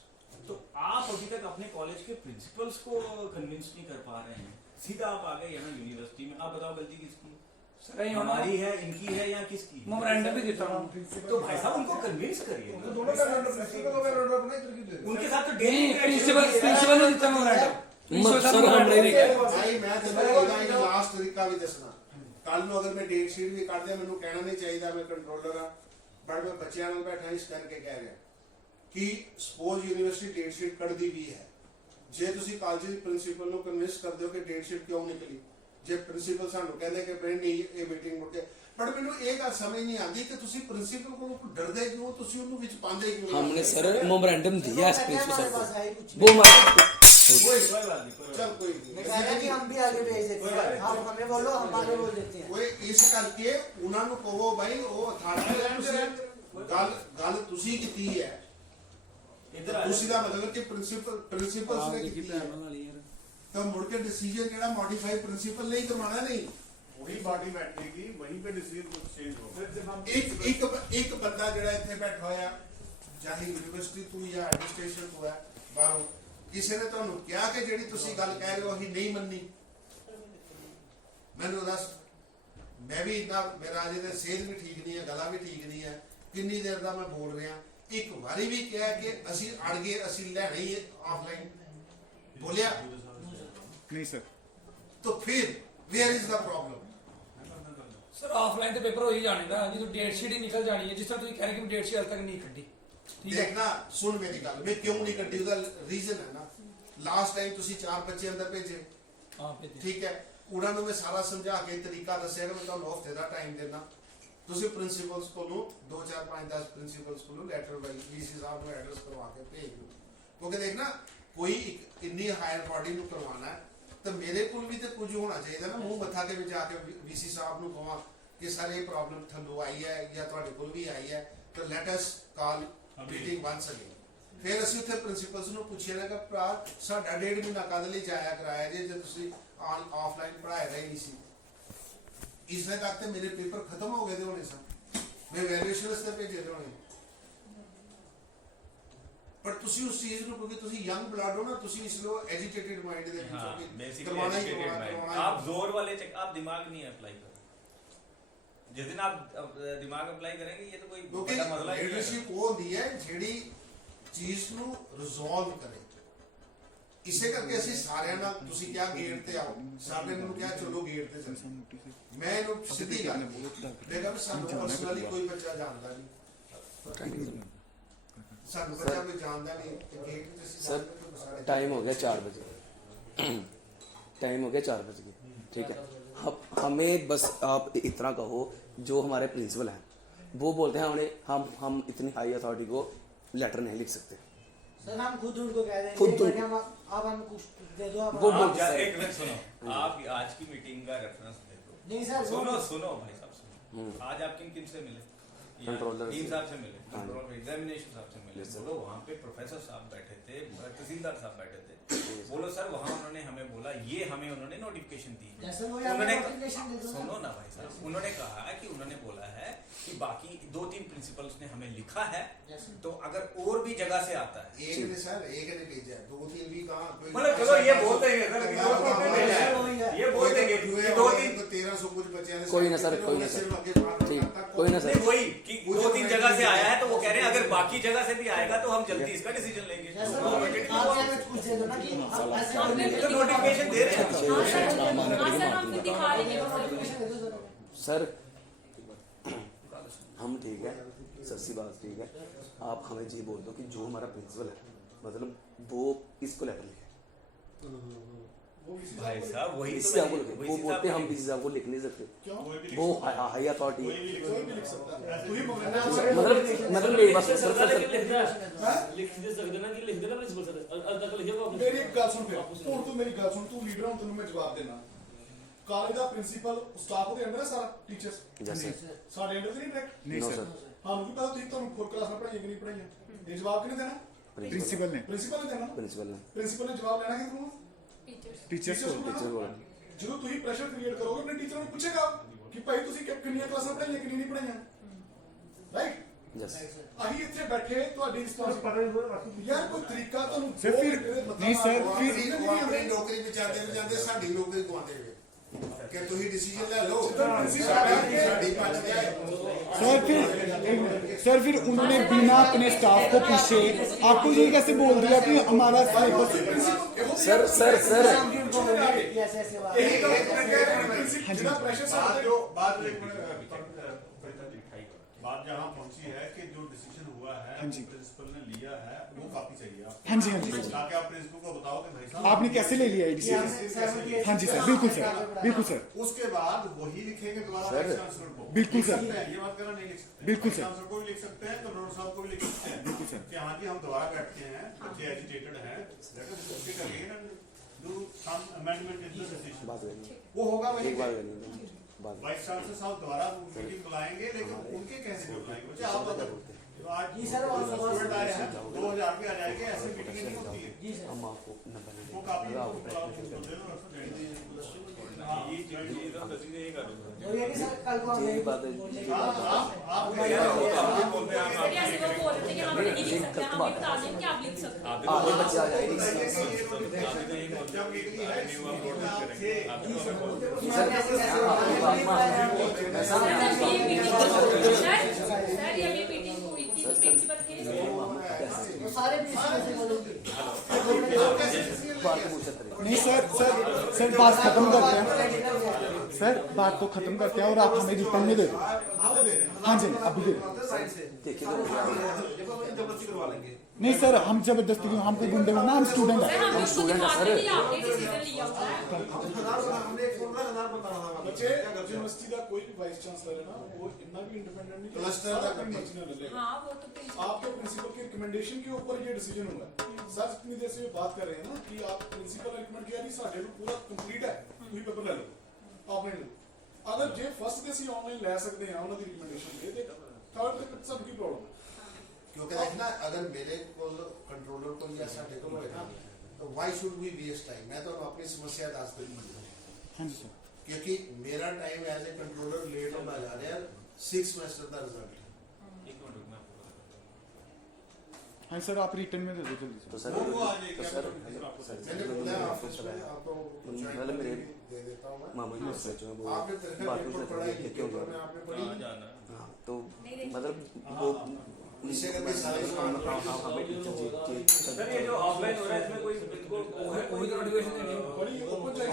तो आप अभी तक अपने कॉलेज के प्रिंसिपल्स को कन्विंस नहीं कर पा रहे हैं। सीधा आप आ गए यहाँ यूनिवर्सिटी में, आप बताओ गलती किसकी है? सर हमारी है, इनकी है या किसकी? मेमोरेंडम भी देता हूँ। तो भाई साहब उनको कन्विंस करिए। उनके साथ तो नहीं, डेली प्रिंसिपल ने देता मेमोरेंडम। सर हमने नहीं ਭਾਈ ਮੈਂ ਤੈਨੂੰ ਇਹਦਾ ਲਾਸਟ ਤਰੀਕਾ ਵੀ ਦੱਸਣਾ। ਕੱਲ ਨੂੰ ਅਗਰ ਮੈਂ ਡੇਟ ਸ਼ੀਟ ਵੀ ਕੱਢ ਦਿਆਂ, ਮੈਨੂੰ ਕਹਿਣਾ ਨਹੀਂ ਚਾਹੀਦਾ ਮੈਂ ਕੰਟਰੋਲਰ ਆ, ਪਰ ਮੈਂ ਬੱਚਿਆਂ ਨਾਲ ਬੈਠਾ ਇਸ ਕਰਕੇ ਕਹਿ ਰਿਹਾ ਕਿ ਸਪੋਜ਼ ਯੂਨੀਵਰਸਿਟੀ ਡੇਟ ਸ਼ੀਟ ਕੱਢਦੀ ਵੀ ਹੈ, ਜੇ ਤੁਸੀਂ ਕਾਲਜ ਦੇ ਪ੍ਰਿੰਸੀਪਲ ਨੂੰ ਕਨਵਿੰਸ ਕਰਦੇ ਹੋ ਕਿ ਡੇਟ ਸ਼ੀਟ ਕਿਉਂ ਨਿਕਲੀ, ਜੇ ਪ੍ਰਿੰਸੀਪਲ ਸਾਨੂੰ ਕਹਿੰਦੇ ਕਿ ਬਈ ਨਹੀਂ ਇਹ ਮੀਟਿੰਗ ਮੁੜ ਕੇ, ਪਰ ਮੈਨੂੰ ਇਹ ਗੱਲ ਸਮਝ ਨਹੀਂ ਆਉਂਦੀ ਕਿ ਤੁਸੀਂ ਪ੍ਰਿੰਸੀਪਲ ਕੋਲੋਂ ਡਰਦੇ ਕਿਉਂ, ਤੁਸੀਂ ਉਹਨੂੰ ਵਿੱਚ ਪਾਉਂਦੇ ਕਿਉਂ? हमने सर मेमोरेंडम दिया है प्रिंसिपल सर को, वो हमारे चल कोई नहीं। मैं कह रहा कि हम भी आगे भेज देते हैं, आप हमें बोलो हम आगे बोल देते हैं। ਓਏ ਇਸ ਕਰਕੇ ਉਹਨਾਂ ਨੂੰ ਕਹੋ ਬਾਈ ਉਹ ਅਥਾਰਟੀ ਹੈ, ਤੁਸੀਂ ਗੱਲ ਤੁਸੀਂ ਕੀਤੀ ਹੈ। ਤੁਸੀਂ ਦਾ ਮਤਲਬ ਕਿ ਪ੍ਰਿੰਸੀਪਲਸ ਨੇ ਕੀਤੀ ਹੈ, ਤਾਂ ਮੁੜ ਕੇ ਡਿਸੀਜਨ ਜਿਹੜਾ ਮੋਡੀਫਾਈ ਪ੍ਰਿੰਸੀਪਲ ਨੇ ਹੀ ਕਰਵਾਉਣਾ ਨਹੀਂ। वही बॉडी बैठेगी, वहीं पे डिसीजन कुछ चेंज होगा। ਇੱਕ ਬੰਦਾ ਜਿਹੜਾ ਇੱਥੇ ਬੈਠਾ ਹੋਇਆ, ਚਾਹੇ ਯੂਨੀਵਰਸਿਟੀ ਤੋਂ ਜਾਂ ਐਡਮਿਨਿਸਟ੍ਰੇਸ਼ਨ ਤੋਂ ਹੈ ਬਾਹਰੋਂ, ਕਿਸੇ ਨੇ ਤੁਹਾਨੂੰ ਕਿਹਾ ਕਿ ਜਿਹੜੀ ਤੁਸੀਂ ਗੱਲ ਕਹਿ ਰਹੇ ਹੋ ਅਸੀਂ ਨਹੀਂ ਮੰਨੀ? ਮੈਨੂੰ ਦੱਸ। ਮੈਂ ਵੀ ਇੰਨਾ, ਮੇਰਾ ਅਜੇ ਤੇ ਸਿਹਤ ਵੀ ਠੀਕ ਨਹੀਂ ਹੈ, ਗਲਾ ਵੀ ਠੀਕ ਨਹੀਂ ਹੈ, ਕਿੰਨੀ ਦੇਰ ਦਾ ਮੈਂ ਬੋਲ ਰਿਹਾ। ਇੱਕ ਵਾਰੀ ਵੀ ਕਿਹਾ ਕਿ ਅਸੀਂ ਅੜ ਗਏ, ਅਸੀਂ ਲੈਣਾ ही ऑफलाइन बोलिया नहीं सर। तो फिर where is the problem? Sir offline ਤੇ ਪੇਪਰ ਹੋ ਹੀ ਜਾਣੇ ਦਾ ਜਦੋਂ ਡੇਟ ਸ਼ੀਟ ਹੀ ਨਿਕਲ ਜਾਣੀ ਹੈ, ਜਿਸ ਤਰ੍ਹਾਂ ਤੁਸੀਂ ਕਹਿ ਰਹੇ ਕਿ ਡੇਟ ਸ਼ੀਟ ਹਾਲ ਤੱਕ ਨਹੀਂ ਕੱਢੀ। ਠੀਕ ਹੈ देखना, सुन मेरी गल, मैं क्यों नहीं कटी ਉਹਦਾ रीजन है ना, लास्ट टाइम ਤੁਸੀਂ 4 ਬੱਚੇ ਅੰਦਰ ਭੇਜੇ, ਹਾਂ ਭੇਜੀ। ਠੀਕ ਹੈ, ਉਹਨਾਂ ਨੂੰ ਮੈਂ ਸਾਰਾ ਸਮਝਾ ਕੇ ਤਰੀਕਾ ਦੱਸਿਆ ਕਿ ਮੈਂ ਤੁਹਾਨੂੰ ਹਫਤੇ ਦਾ ਟਾਈਮ ਦੇਣਾ, ਤੁਸੀਂ ਪ੍ਰਿੰਸੀਪਲਸ ਕੋਲੋਂ 2 4 5 10 ਪ੍ਰਿੰਸੀਪਲਸ ਕੋਲੋਂ ਲੈਟਰ ਵਾਈਜ਼ ਡੀਸੀ ਸਾਹਿਬ ਨੂੰ ਐਡਰੈਸ ਕਰਵਾ ਕੇ ਭੇਜ ਦਿਓ। ਕਿਉਂਕਿ ਦੇਖਣਾ, ਕੋਈ ਇੱਕ ਇੰਨੀ ਹਾਇਰ ਬਾਡੀ ਨੂੰ ਕਰਵਾਉਣਾ ਹੈ ਤਾਂ ਮੇਰੇ ਕੋਲ ਵੀ ਤੇ ਕੁਝ ਹੋਣਾ ਚਾਹੀਦਾ ਨਾ, ਮੂੰਹ ਮੱਥਾ ਕੇ ਵਿੱਚ ਜਾ ਕੇ ਵੀਸੀ ਸਾਹਿਬ ਨੂੰ ਕਹਾਂ ਕਿ ਸਰ ਇਹ ਪ੍ਰੋਬਲਮ ਥੱਲੋਂ ਆਈ ਹੈ ਜਾਂ ਤੁਹਾਡੇ ਕੋਲ ਵੀ ਆਈ ਹੈ, ਤਾਂ ਲੈਟ ਅਸ ਕਾਲ ਮੀਟਿੰਗ ਵਾਂਸ ਅਗੇਨ। ਫਿਰ ਅਸੀਂ ਉੱਥੇ ਪ੍ਰਿੰਸੀਪਲਸ ਨੂੰ ਪੁੱਛਿਆ ਨਾ ਕਿ ਭਰਾ ਸਾਡਾ 1.5 ਮਹੀਨਾ ਕਦ ਲਈ ਜਾਇਆ ਕਰਾਇਆ ਜੇ ਤੁਸੀਂ ਆਫਲਾਈਨ ਪੜ੍ਹਾਇਆ ਰਹੇ ਨਹੀਂ ਸੀ, इसने तक ते मेरे पेपर खत्म हो गए थे होने सन, मैं वैल्यूएशन वास्ते भेजे थे होने, पर तुसी उस चीज ਨੂੰ ਕਿਉਂਕਿ ਤੁਸੀਂ ਯੰਗ ਬਲੱਡ ਹੋ ਨਾ, ਤੁਸੀਂ ਇਸ ਲੋ ਐਜੀਟੇਟਿਡ ਮਾਈਂਡ ਦੇ ਵਿੱਚ ਹੋ ਕਿ ਕਰਵਾਣਾ ਹੀ ਕਰਵਾਣਾ। आप जोर वाले चेक, आप दिमाग नहीं अप्लाई करो। जिस दिन आप दिमाग अप्लाई करेंगे ये तो कोई बड़ा मसला ही नहीं है। लीडरशिप वो ਹੁੰਦੀ ਹੈ ਜਿਹੜੀ ਚੀਜ਼ ਨੂੰ ਰਿਜ਼ੋਲਵ ਕਰੇ। ਇਸੇ ਕਰਕੇ ਅਸੀਂ ਸਾਰਿਆਂ ਨਾਲ, ਤੁਸੀਂ ਕਿਹਾ ਗੇਟ ਤੇ ਆਓ, ਸਾਰੇ ਨੂੰ ਕਿਹਾ ਚਲੋ ਗੇਟ ਤੇ ਚੱਲੋ। ਮੈਂ ਇਹਨੂੰ ਸਿੱਧੀ ਗੱਲ ਦੇਖਾ ਵੀ ਸਾਨੂੰ ਪਰਸਨਲੀ ਕੋਈ ਬੱਚਾ ਜਾਣਦਾ ਨਹੀਂ, ਸਾਨੂੰ ਬੱਚਾ ਕੋਈ ਜਾਣਦਾ ਨਹੀਂ ਤੇ ਗੇਟ ਤੇ ਅਸੀਂ सर टाइम हो गया 4 बजे, टाइम हो गया 4 बज गए, ठीक है। हमें बस आप इतना कहो, जो हमारे प्रिंसिपल हैं वो बोलते हैं हम इतनी हाई अथॉरिटी को लेटर नहीं लिख सकते। सर हम खुद उनको कह देंगे, खुद कि अब हम कुछ दे दो, वो आप एक मिनट सुनो, आप आज की मीटिंग का रेफरेंस दे दो। नहीं सर, सुनो भाई साहब सुनो, आज आप किन से मिले? कंट्रोलर डीन साहब से मिले, कंट्रोलर एग्जामिनेशन साहब से मिले। बोलो वहाँ पे प्रोफेसर साहब बैठे थे, तहसीलदार साहब बैठे थे, बोलो सर वहाँ उन्होंने हमें बोला, ये हमें उन्होंने नोटिफिकेशन दी, उन्होंने सुनो ना भाई साहब, उन्होंने कहा कि उन्होंने बोला है कि बाकी 2-3 प्रिंसिपल्स ने हमें लिखा है, तो अगर और भी जगह से आता है, एक ने सर एक ने भेजा, 2-3 भी कहाँ, मतलब चलो ये बोलते हैं सर, ये बोलते हैं कि 2-3 1300 कुछ बचे हैं, कोई ना सर, कोई ना सर, ठीक, कोई ना सर, वही कि 2-3 जगह से आया है, तो वो कह रहे हैं अगर बाकी जगह से भी आएगा तो हम जल्दी इसका डिसीजन लेंगे। तो नोटिफिकेशन दे रहे हैं सर, हम ठीक है, सच्ची बात ठीक है, आप हमें जी बोल दो कि जो हमारा प्रिंसिपल है मतलब वो इसको लेटर लिखे। भाई साहब वही तो इससे आपको वो बोलते हैं हम किसी साहब को लिख नहीं सकते, वो हाई अथॉरिटी मतलब मेरी बात सर लिख दे सकते ना, कि लिख देना प्रिंसिपल सर अब तक लिखे को मेरी एक गल सुन, फिर ਹੁਣ ਤੂੰ ਮੇਰੀ ਗੱਲ ਸੁਣ, ਤੂੰ ਲੀਡਰ ਹਾਂ, ਤੈਨੂੰ ਮੈਂ ਜਵਾਬ ਦੇਣਾ। ਕਾਲਜ ਦਾ ਪ੍ਰਿੰਸੀਪਲ ਸਟਾਫ ਉਹਦੇ ਅੰਦਰ ਹੈ ਸਾਰਾ, ਟੀਚਰਸ ਸਾਡੇ ਅੰਦਰ ਨਹੀਂ ਡਾਇਰੈਕਟ? नहीं सर, ਸਾਨੂੰ ਵੀ ਪਤਾ ਤੁਸੀਂ ਤੁਹਾਨੂੰ ਫੋਰ ਕਲਾਸ ਨਾਲ ਪੜਾਈਆਂ ਕਿ ਨਹੀਂ ਪੜਾਈਆਂ, ਇਹ ਜਵਾਬ ਕਿਹਨੇ ਦੇਣਾ? प्रिंसिपल ਨੇ ਦੇਣਾ। ਪ੍ਰਿੰਸੀਪਲ ਨੇ ਜਵਾਬ ਲੈਣਾ ਕਿ टीचर बोला ਜਦੋਂ ਤੁਸੀਂ ਪ੍ਰੈਸ਼ਰ ਕ੍ਰੀਏਟ ਕਰੋਗੇ ਆਪਣੇ ਟੀਚਰ ਨੂੰ ਪੁੱਛੇਗਾ ਕਿ ਭਾਈ ਤੁਸੀਂ ਕਿੰਨੀਆਂ ਕਲਾਸਾਂ ਪੜਾਈਆਂ ਕਿੰਨੀ ਨਹੀਂ ਪੜਾਈਆਂ, ਰਾਈਟ? यस ਅਸੀਂ ਇੱਥੇ ਬੈਠੇ ਤੁਹਾਡੀ ਰਿਸਪੌਂਸਿਬਿਲਿਟੀ, ਯਾਰ ਕੋਈ ਤਰੀਕਾ ਤੁਹਾਨੂੰ ਸਰ ਫਿਰ ਨਹੀਂ ਸਰ ਫਿਰ ਆਪਣੀ ਨੌਕਰੀ ਬਚਾਉਂਦੇ ਸਾਡੀ ਨੌਕਰੀ ਗਵਾਉਂਦੇ ਹੋਏ ਕਿ ਤੁਸੀਂ ਡਿਸੀਜਨ ਲੈ ਲਓ, ਸਾਡੀ ਭੱਜ ਜਾਏ। सर फिर उन्होंने बिना अपने स्टाफ को पूछे आपको ये कैसे बोल दिया कि हमारा सिलेबस? सर बात जहाँ पहुंची है कि जो डिसीजन हुआ है प्रिंसिपल ने लिया है वो काफी चाहिए आपको। हाँ जी ताकि आप प्रिंसिपल को बताओ कि भाई साहब आपने कैसे ले लिया डिसीजन? हाँ जी सर, बिल्कुल सर। उसके बाद वही लिखेंगे दोबारा वाइस चांसलर को, बिल्कुल सर, ये बात करना नहीं लिख सकते, बिल्कुल सर, चांसलर को भी लिख सकते हैं, कंट्रोलर साहब को भी लिख सकते हैं, बिल्कुल सर कि हाँ जी हम दोबारा बैठते हैं, बच्चे एजिटेटेड हैं, let us discuss again and do some amendment in the decision. वो होगा वही, वाइस चांसलर साहब दोबारा मीटिंग बुलाएंगे, लेकिन उनके कैसे बुलाएंगे बच्चे? आप बताओ, आज स्टूडेंट आए हैं 2000 पे आ जाएंगे, ऐसे मीटिंग नहीं होती है। हम आपको नंबर वो काफी वो ये कि सर कल को यही बात है, सर ऐसे वो बोल रहे थे कि हम नहीं लिख सकते, हम ये बता दें कि आप लिख सकते हैं। आगे बच्चे आ जाएंगे सर ये मीटिंग हुई थी तो प्रिंसिपल के वो सारे प्रिंसिपल से बोलेंगे नहीं सर बात खत्म करते हैं सर, बात तो खत्म करते हैं और आप हमें रिटर्न में दे दो। हाँ जी अभी दे दो। नहीं सर हम जबरदस्ती क्यों, हम कोई गुंडे हो ना, हम स्टूडेंट हैं। हम स्टूडेंट हैं सर, आपने डिसीजन लिया हुआ है। बच्चे यूनिवर्सिटी का कोई भी वाइस चांसलर है ना, वो इतना भी इंडिपेंडेंट नहीं क्लस्टर का हाँ वो तो प्रिंसिपल आपके प्रिंसिपल की रिकमेंडेशन के ऊपर ये डिसीजन हुआ है। सर इतनी देर से ये बात कर रहे हैं ना कि आप प्रिंसिपल रिकमेंड किया नहीं, साढ़े को पूरा कंप्लीट है, कोई पेपर ले लो आपने लो। अगर जे फर्स्ट दे सी ऑनलाइन ले सकते हैं उन्होंने रिकमेंडेशन दे दे, थर्ड तक सबकी प्रॉब्लम है। क्योंकि देखना अगर मेरे को कंट्रोलर को या साढ़े को होए ना तो why should we waste time. मैं तो अपनी समस्या दस दिन हाँ जी सर, क्योंकि मेरा time as a controller late होता जा रहा है 6 सेमेस्टर का रिजल्ट। हाँ सर आप रिटर्न में दे दो जल्दी से। तो सर मैंने बोला आपको मतलब मेरे दे देता हूं मैं। मामा जी से जो है वो आपने तेरे बात पेपर पूछ पढ़ा रहे थे क्यों पेपर में आपने पढ़ी हाँ तो मतलब वो इसे करके सारे सर ये जो ऑफलाइन हो रहा है इसमें कोई बिल्कुल कोई नोटिफिकेशन नहीं है, बड़ी ओपन चॉइस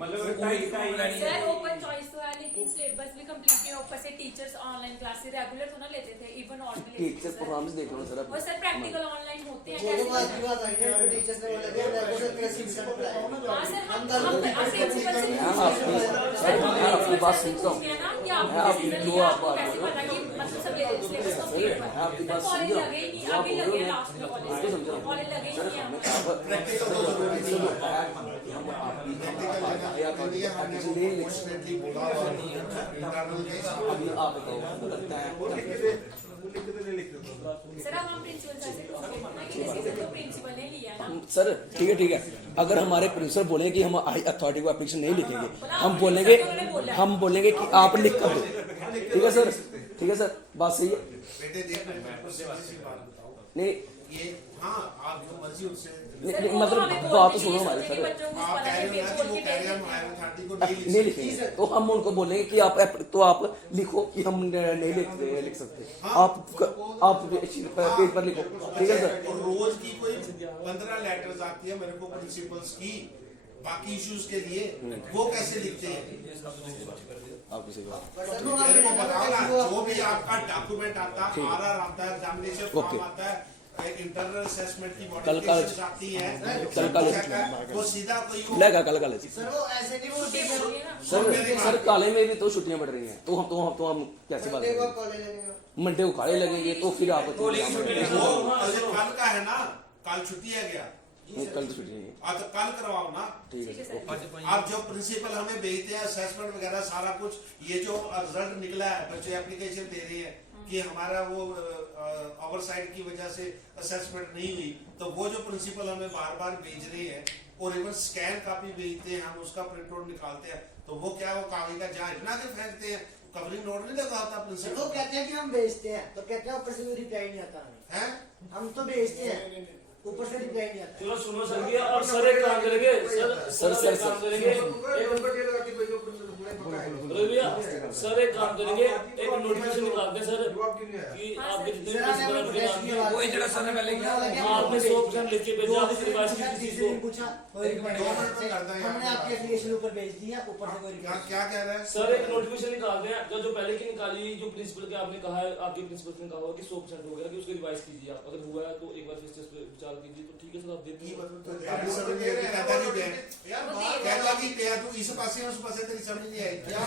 मतलब टाइम सर ओपन चॉइस तो है लेकिन सिलेबस भी कंप्लीट है। ऊपर से टीचर्स ऑनलाइन क्लासेस रेगुलर तो ना लेते थे, इवन ऑड में लेते टीचर परफॉर्मेंस देख लो सर। और सर प्रैक्टिकल ऑनलाइन होते हैं वो बात कैसे? की बात है कि टीचर्स ने बोला कि रेगुलर क्लासेस अप्लाई। हाँ सर हम प्रिंसिपल से मैम आपकी बात सुनता हूँ, पूछते हैं ना कि आप मैं आपकी डिसीजन जो लिया, आप आपको बात कैसे कर पता कि मतलब सब सिलेबस कंप्लीट मैं हुआ आपकी है? बात कॉलेज समझ रहा लगे ही नहीं, हूँ, अभी आप बोल लगे रहे हो लास्ट में आपको कॉलेज समझ रहा हूँ कॉलेज लगे ही सर। नहीं हमें है। प्रैक्टिकल तो जरूरी नहीं है। एक्सपेक्टली बोला हुआ नहीं है इंटरनल के अभी आप बताओ लगता है सर अब हम प्रिंसिपल सर से पूछेंगे ना कि डिसीजन तो प्रिंसिपल ने लिया ना। सर ठीक है अगर हमारे प्रिंसिपल बोले कि हम हाई अथॉरिटी को एप्लीकेशन नहीं लिखेंगे, हम बोलेंगे कि आप लिख कर दो। ठीक है सर बात सही है। बेटे देख मैं आपको सीधी सी बात बताऊं, नहीं ये हाँ आप जो मर्जी उनसे मतलब बात तो सुनो हमारी सर। आप कह रहे हो ना कि वो कह रहे हैं हम हायर अथॉरिटी को नहीं लिखेंगे तो हम उनको बोलेंगे कि आप लिखो कि हम नहीं लिख सकते, आप पेज पर लिखो। ठीक है सर। और रोज की कोई 15 लेटर्स आती है मेरे को प्रिंसिपल्स की बाकी इश्यूज के लिए, वो कैसे लिखते हैं? आप किसी मेरे को बताओ ना, जो भी आपका डॉक्यूमेंट आता है, आरआर आता है, एग्जामिनेशन फॉर्म आता है, एक इंटरनल असेसमेंट की मॉडिफिकेशंस आती है, वो सीधा कोई लेगा कल सर वो ऐसे नहीं वो सर काले में भी तो छुट्टियां बढ़ रही हैं तो हम कैसे बात मंडे को करेंगे? कॉलेज लगेगा। मंडे को काले लगेंगे तो फिर आप कल का है ना, कल छुट्टी है क्या? कल तो छुट्टी नहीं है। तो कल करवाओ ना। ठीक है सर। आप जो प्रिंसिपल हमें भेजते हैं असेसमेंट वगैरह सारा कुछ, ये जो रिजल्ट निकला है बच्चे एप्लीकेशन दे रहे हैं कि हमारा वो ओवरसाइट की वजह से असेसमेंट नहीं हुई, तो वो जो प्रिंसिपल हमें बार बार भेज रहे हैं और इवन स्कैन कॉपी भेजते हैं, हम उसका प्रिंट आउट निकालते हैं, तो वो क्या वो कागज का जहाँ इतना के फेंकते हैं, कवरिंग नोट नहीं लगा होता तो प्रिंसिपल कहते हैं कि हम भेजते हैं, तो कहते हैं ऊपर से कोई रिप्लाई नहीं आता हमें। है। हम तो भेजते हैं, ऊपर से रिप्लाई नहीं आता। चलो सुनो सर ये और सर एक काम करेंगे सर एक काम करेंगे भैया सर एक काम करेंगे, एक नोटिफिकेशन निकालते हैं सर कि आपके जितने प्रिंसिपल के नाम है वही जरा सर ने पहले किया आपने 100% लिख के भेजा, आपने रिवाइज की चीज को पूछा हमने आपकी एप्लीकेशन ऊपर भेज दिया, ऊपर से कोई क्या रिप्लाई। क्या कह रहा है? सर एक नोटिफिकेशन निकालते हैं जो पहले की निकाली, जो प्रिंसिपल के आपने कहा है, आपके प्रिंसिपल ने कहा हुआ कि 100% हो गया कि उसको रिवाइज कीजिए आप, अगर हुआ है तो एक बार फिर से विचार कीजिए, तो ठीक है सर आप दे दीजिए। कहता कि पे तू इस पासे उस पासे तेरी समझ नहीं आई क्या?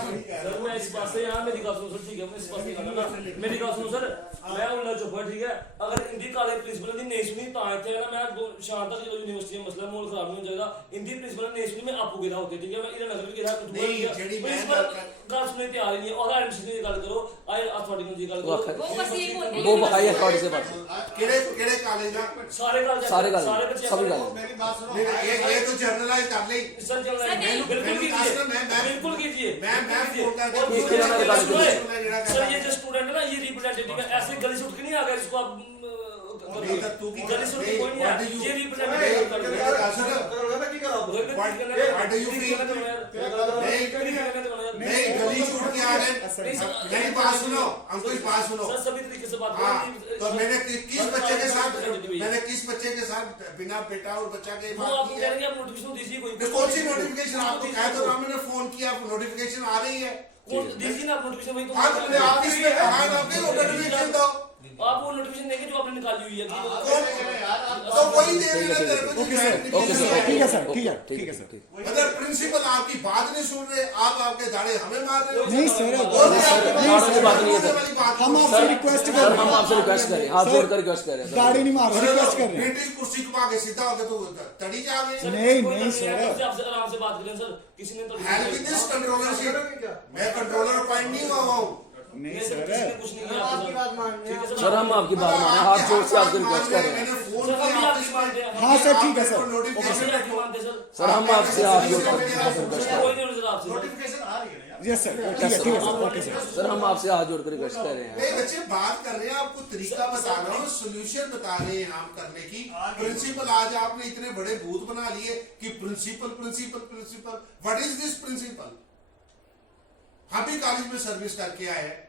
सर मैं इस पास से यहाँ मेरी बात सुनो सर, ठीक है मैं इस पास से निकाला ना, मेरी बात सुनो सर, मैं उल्ला चुप है ठीक है, अगर हिंदी काले प्रिंसिपल ने नहीं सुनी तो आए थे ना, मैं शाम तक जो यूनिवर्सिटी में मसला मोल खराब नहीं हो जाएगा, हिंदी प्रिंसिपल ने नहीं सुनी मैं आपको गिरा होते ठीक है, मैं इधर नगर भी गिरा प्रिंसिपल गल सुनने तैयार ही नहीं है, और एडमिशन की गल करो आए अथॉरिटी की गल करो, वो बस ये बोलते हैं वो बकाया अथॉरिटी से बात केड़े कॉलेज ना सारे बच्चे सभी गाल मेरी बात सुनो, ये तो जर्नलाइज कर ले सर बिल्कुल कीजिए, बिल्कुल कीजिए मैं फोन करके इसके लिए मैंने बात की। सर ये जो स्टूडेंट है ना ये रिप्रेजेंटेटिव है, ऐसे गली से उठ के नहीं आ गया इसको आप गली से उठ के कोई नहीं है, ये रिप्रेजेंटेटिव कर रहे नहीं गली छूट के आ गए। नहीं बात सुनो हमको, इस बात सुनो सर सभी तरीके से बात हाँ, करें। तो मैंने किस बच्चे के साथ बिना बेटा और बच्चा के वो आपको कह रहे हैं आप नोटिफिकेशन दीजिए कोई। कौन सी नोटिफिकेशन? आपको कह दो ना, मैंने फोन किया, नोटिफिकेशन आ रही है। कौन दीजिए ना आप नोटिफिकेशन वही तो हाँ तो आप किसमें आपके नोटिफिकेशन दो, आप वो नोटिफिकेशन देंगे जो आपने निकाली हुई है तो वही दे रहे हैं तेरे को। ओके सर, ठीक है सर, ठीक है सर। अगर प्रिंसिपल आपकी बात नहीं सुन रहे, आप आपके दाड़े हमें मार रहे हो। नहीं सर, बात नहीं है हम आपसे रिक्वेस्ट कर रहे हम हैं, आपसे रिक्वेस्ट कर रहे हैं, हाथ जोड़कर रिक्वेस्ट कर रहे हैं। गाड़ी नहीं मार रहे, रिक्वेस्ट कर रहे हैं। ब्रिटिश कुर्सी घुमा के सीधा होके तो तड़ी जा गए। नहीं सर, आपसे आराम से बात करें सर, किसी ने तो हेल्प विद दिस कंट्रोलरशिप। मैं कंट्रोलर अपॉइंट नहीं हुआ हूँ। नहीं सर, कुछ नहीं किया आपकी बात मान रहे हैं। सर हम आपकी बात मान रहे हैं, हाथ जोड़ से आपसे रिक्वेस्ट कर रहे हैं। मैंने फोन सर, हम किया आपकी बात है। हाँ सर, ठीक है सर। नोटिफिकेशन सर हम आपसे हाथ जोड़कर रिक्वेस्ट कर रहे कोई नहीं सर आपसे नोटिफिकेशन आ रही है ना यार। यस सर, ठीक है सर, ओके सर। हैं। सर हम आपसे हाथ जोड़कर रिक्वेस्ट कर रहे हैं। नहीं बच्चे बात कर रहे हैं, आपको तरीका बता रहा हूँ, सोल्यूशन बता रहे हैं हम करने की। प्रिंसिपल आज आपने इतने बड़े भूत बना लिए कि principal principal principal. What is this principal? हम भी कॉलेज में सर्विस करके आए हैं।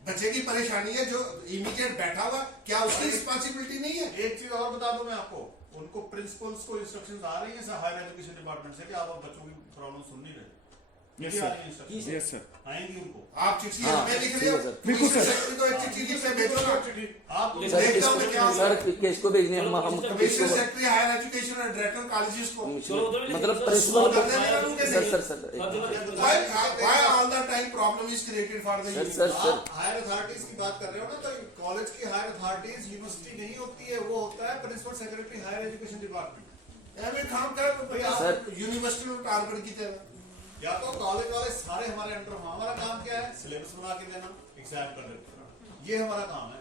बच्चे की परेशानी है जो इमीडिएट बैठा हुआ, क्या उसकी रिस्पॉन्सिबिलिटी नहीं है? एक चीज और बता दूं मैं आपको, उनको प्रिंसिपल्स को इंस्ट्रक्शंस आ रही है हायर एजुकेशन डिपार्टमेंट से कि आप बच्चों की प्रॉब्लम सुन नहीं रहे। यस ये आ सर, रही है instructions। Yes sir. आएंगी उनको। आप चिट्ठी हाँ, हमें लिख रहे ठीक हो, है सर। बिल्कुल सर। सेक्रेटरी को एक चिट्ठी लिख के भेजो ना। आप सर देखता हूँ मैं क्या होगा। सर केस को भेजने हम कमिश्नर किसको सेक्रेटरी हायर एजुकेशन और डायरेक्टर कॉलेजेस को। मतलब principal sir Why all the time problem is created for the youth? Sir आप हायर अथॉरिटीज की बात कर रहे हो ना, तो कॉलेज की हायर अथॉरिटीज यूनिवर्सिटी नहीं होती है, वो होता है principal secretary higher education department. ऐसे काम कर यूनिवर्सिटी में टारगेट की तरह। या तो कॉलेज वाले सारे हमारे अंडर, हमारा काम क्या है? सिलेबस बना के देना, एग्जाम कंडक्ट करना, ये हमारा काम है।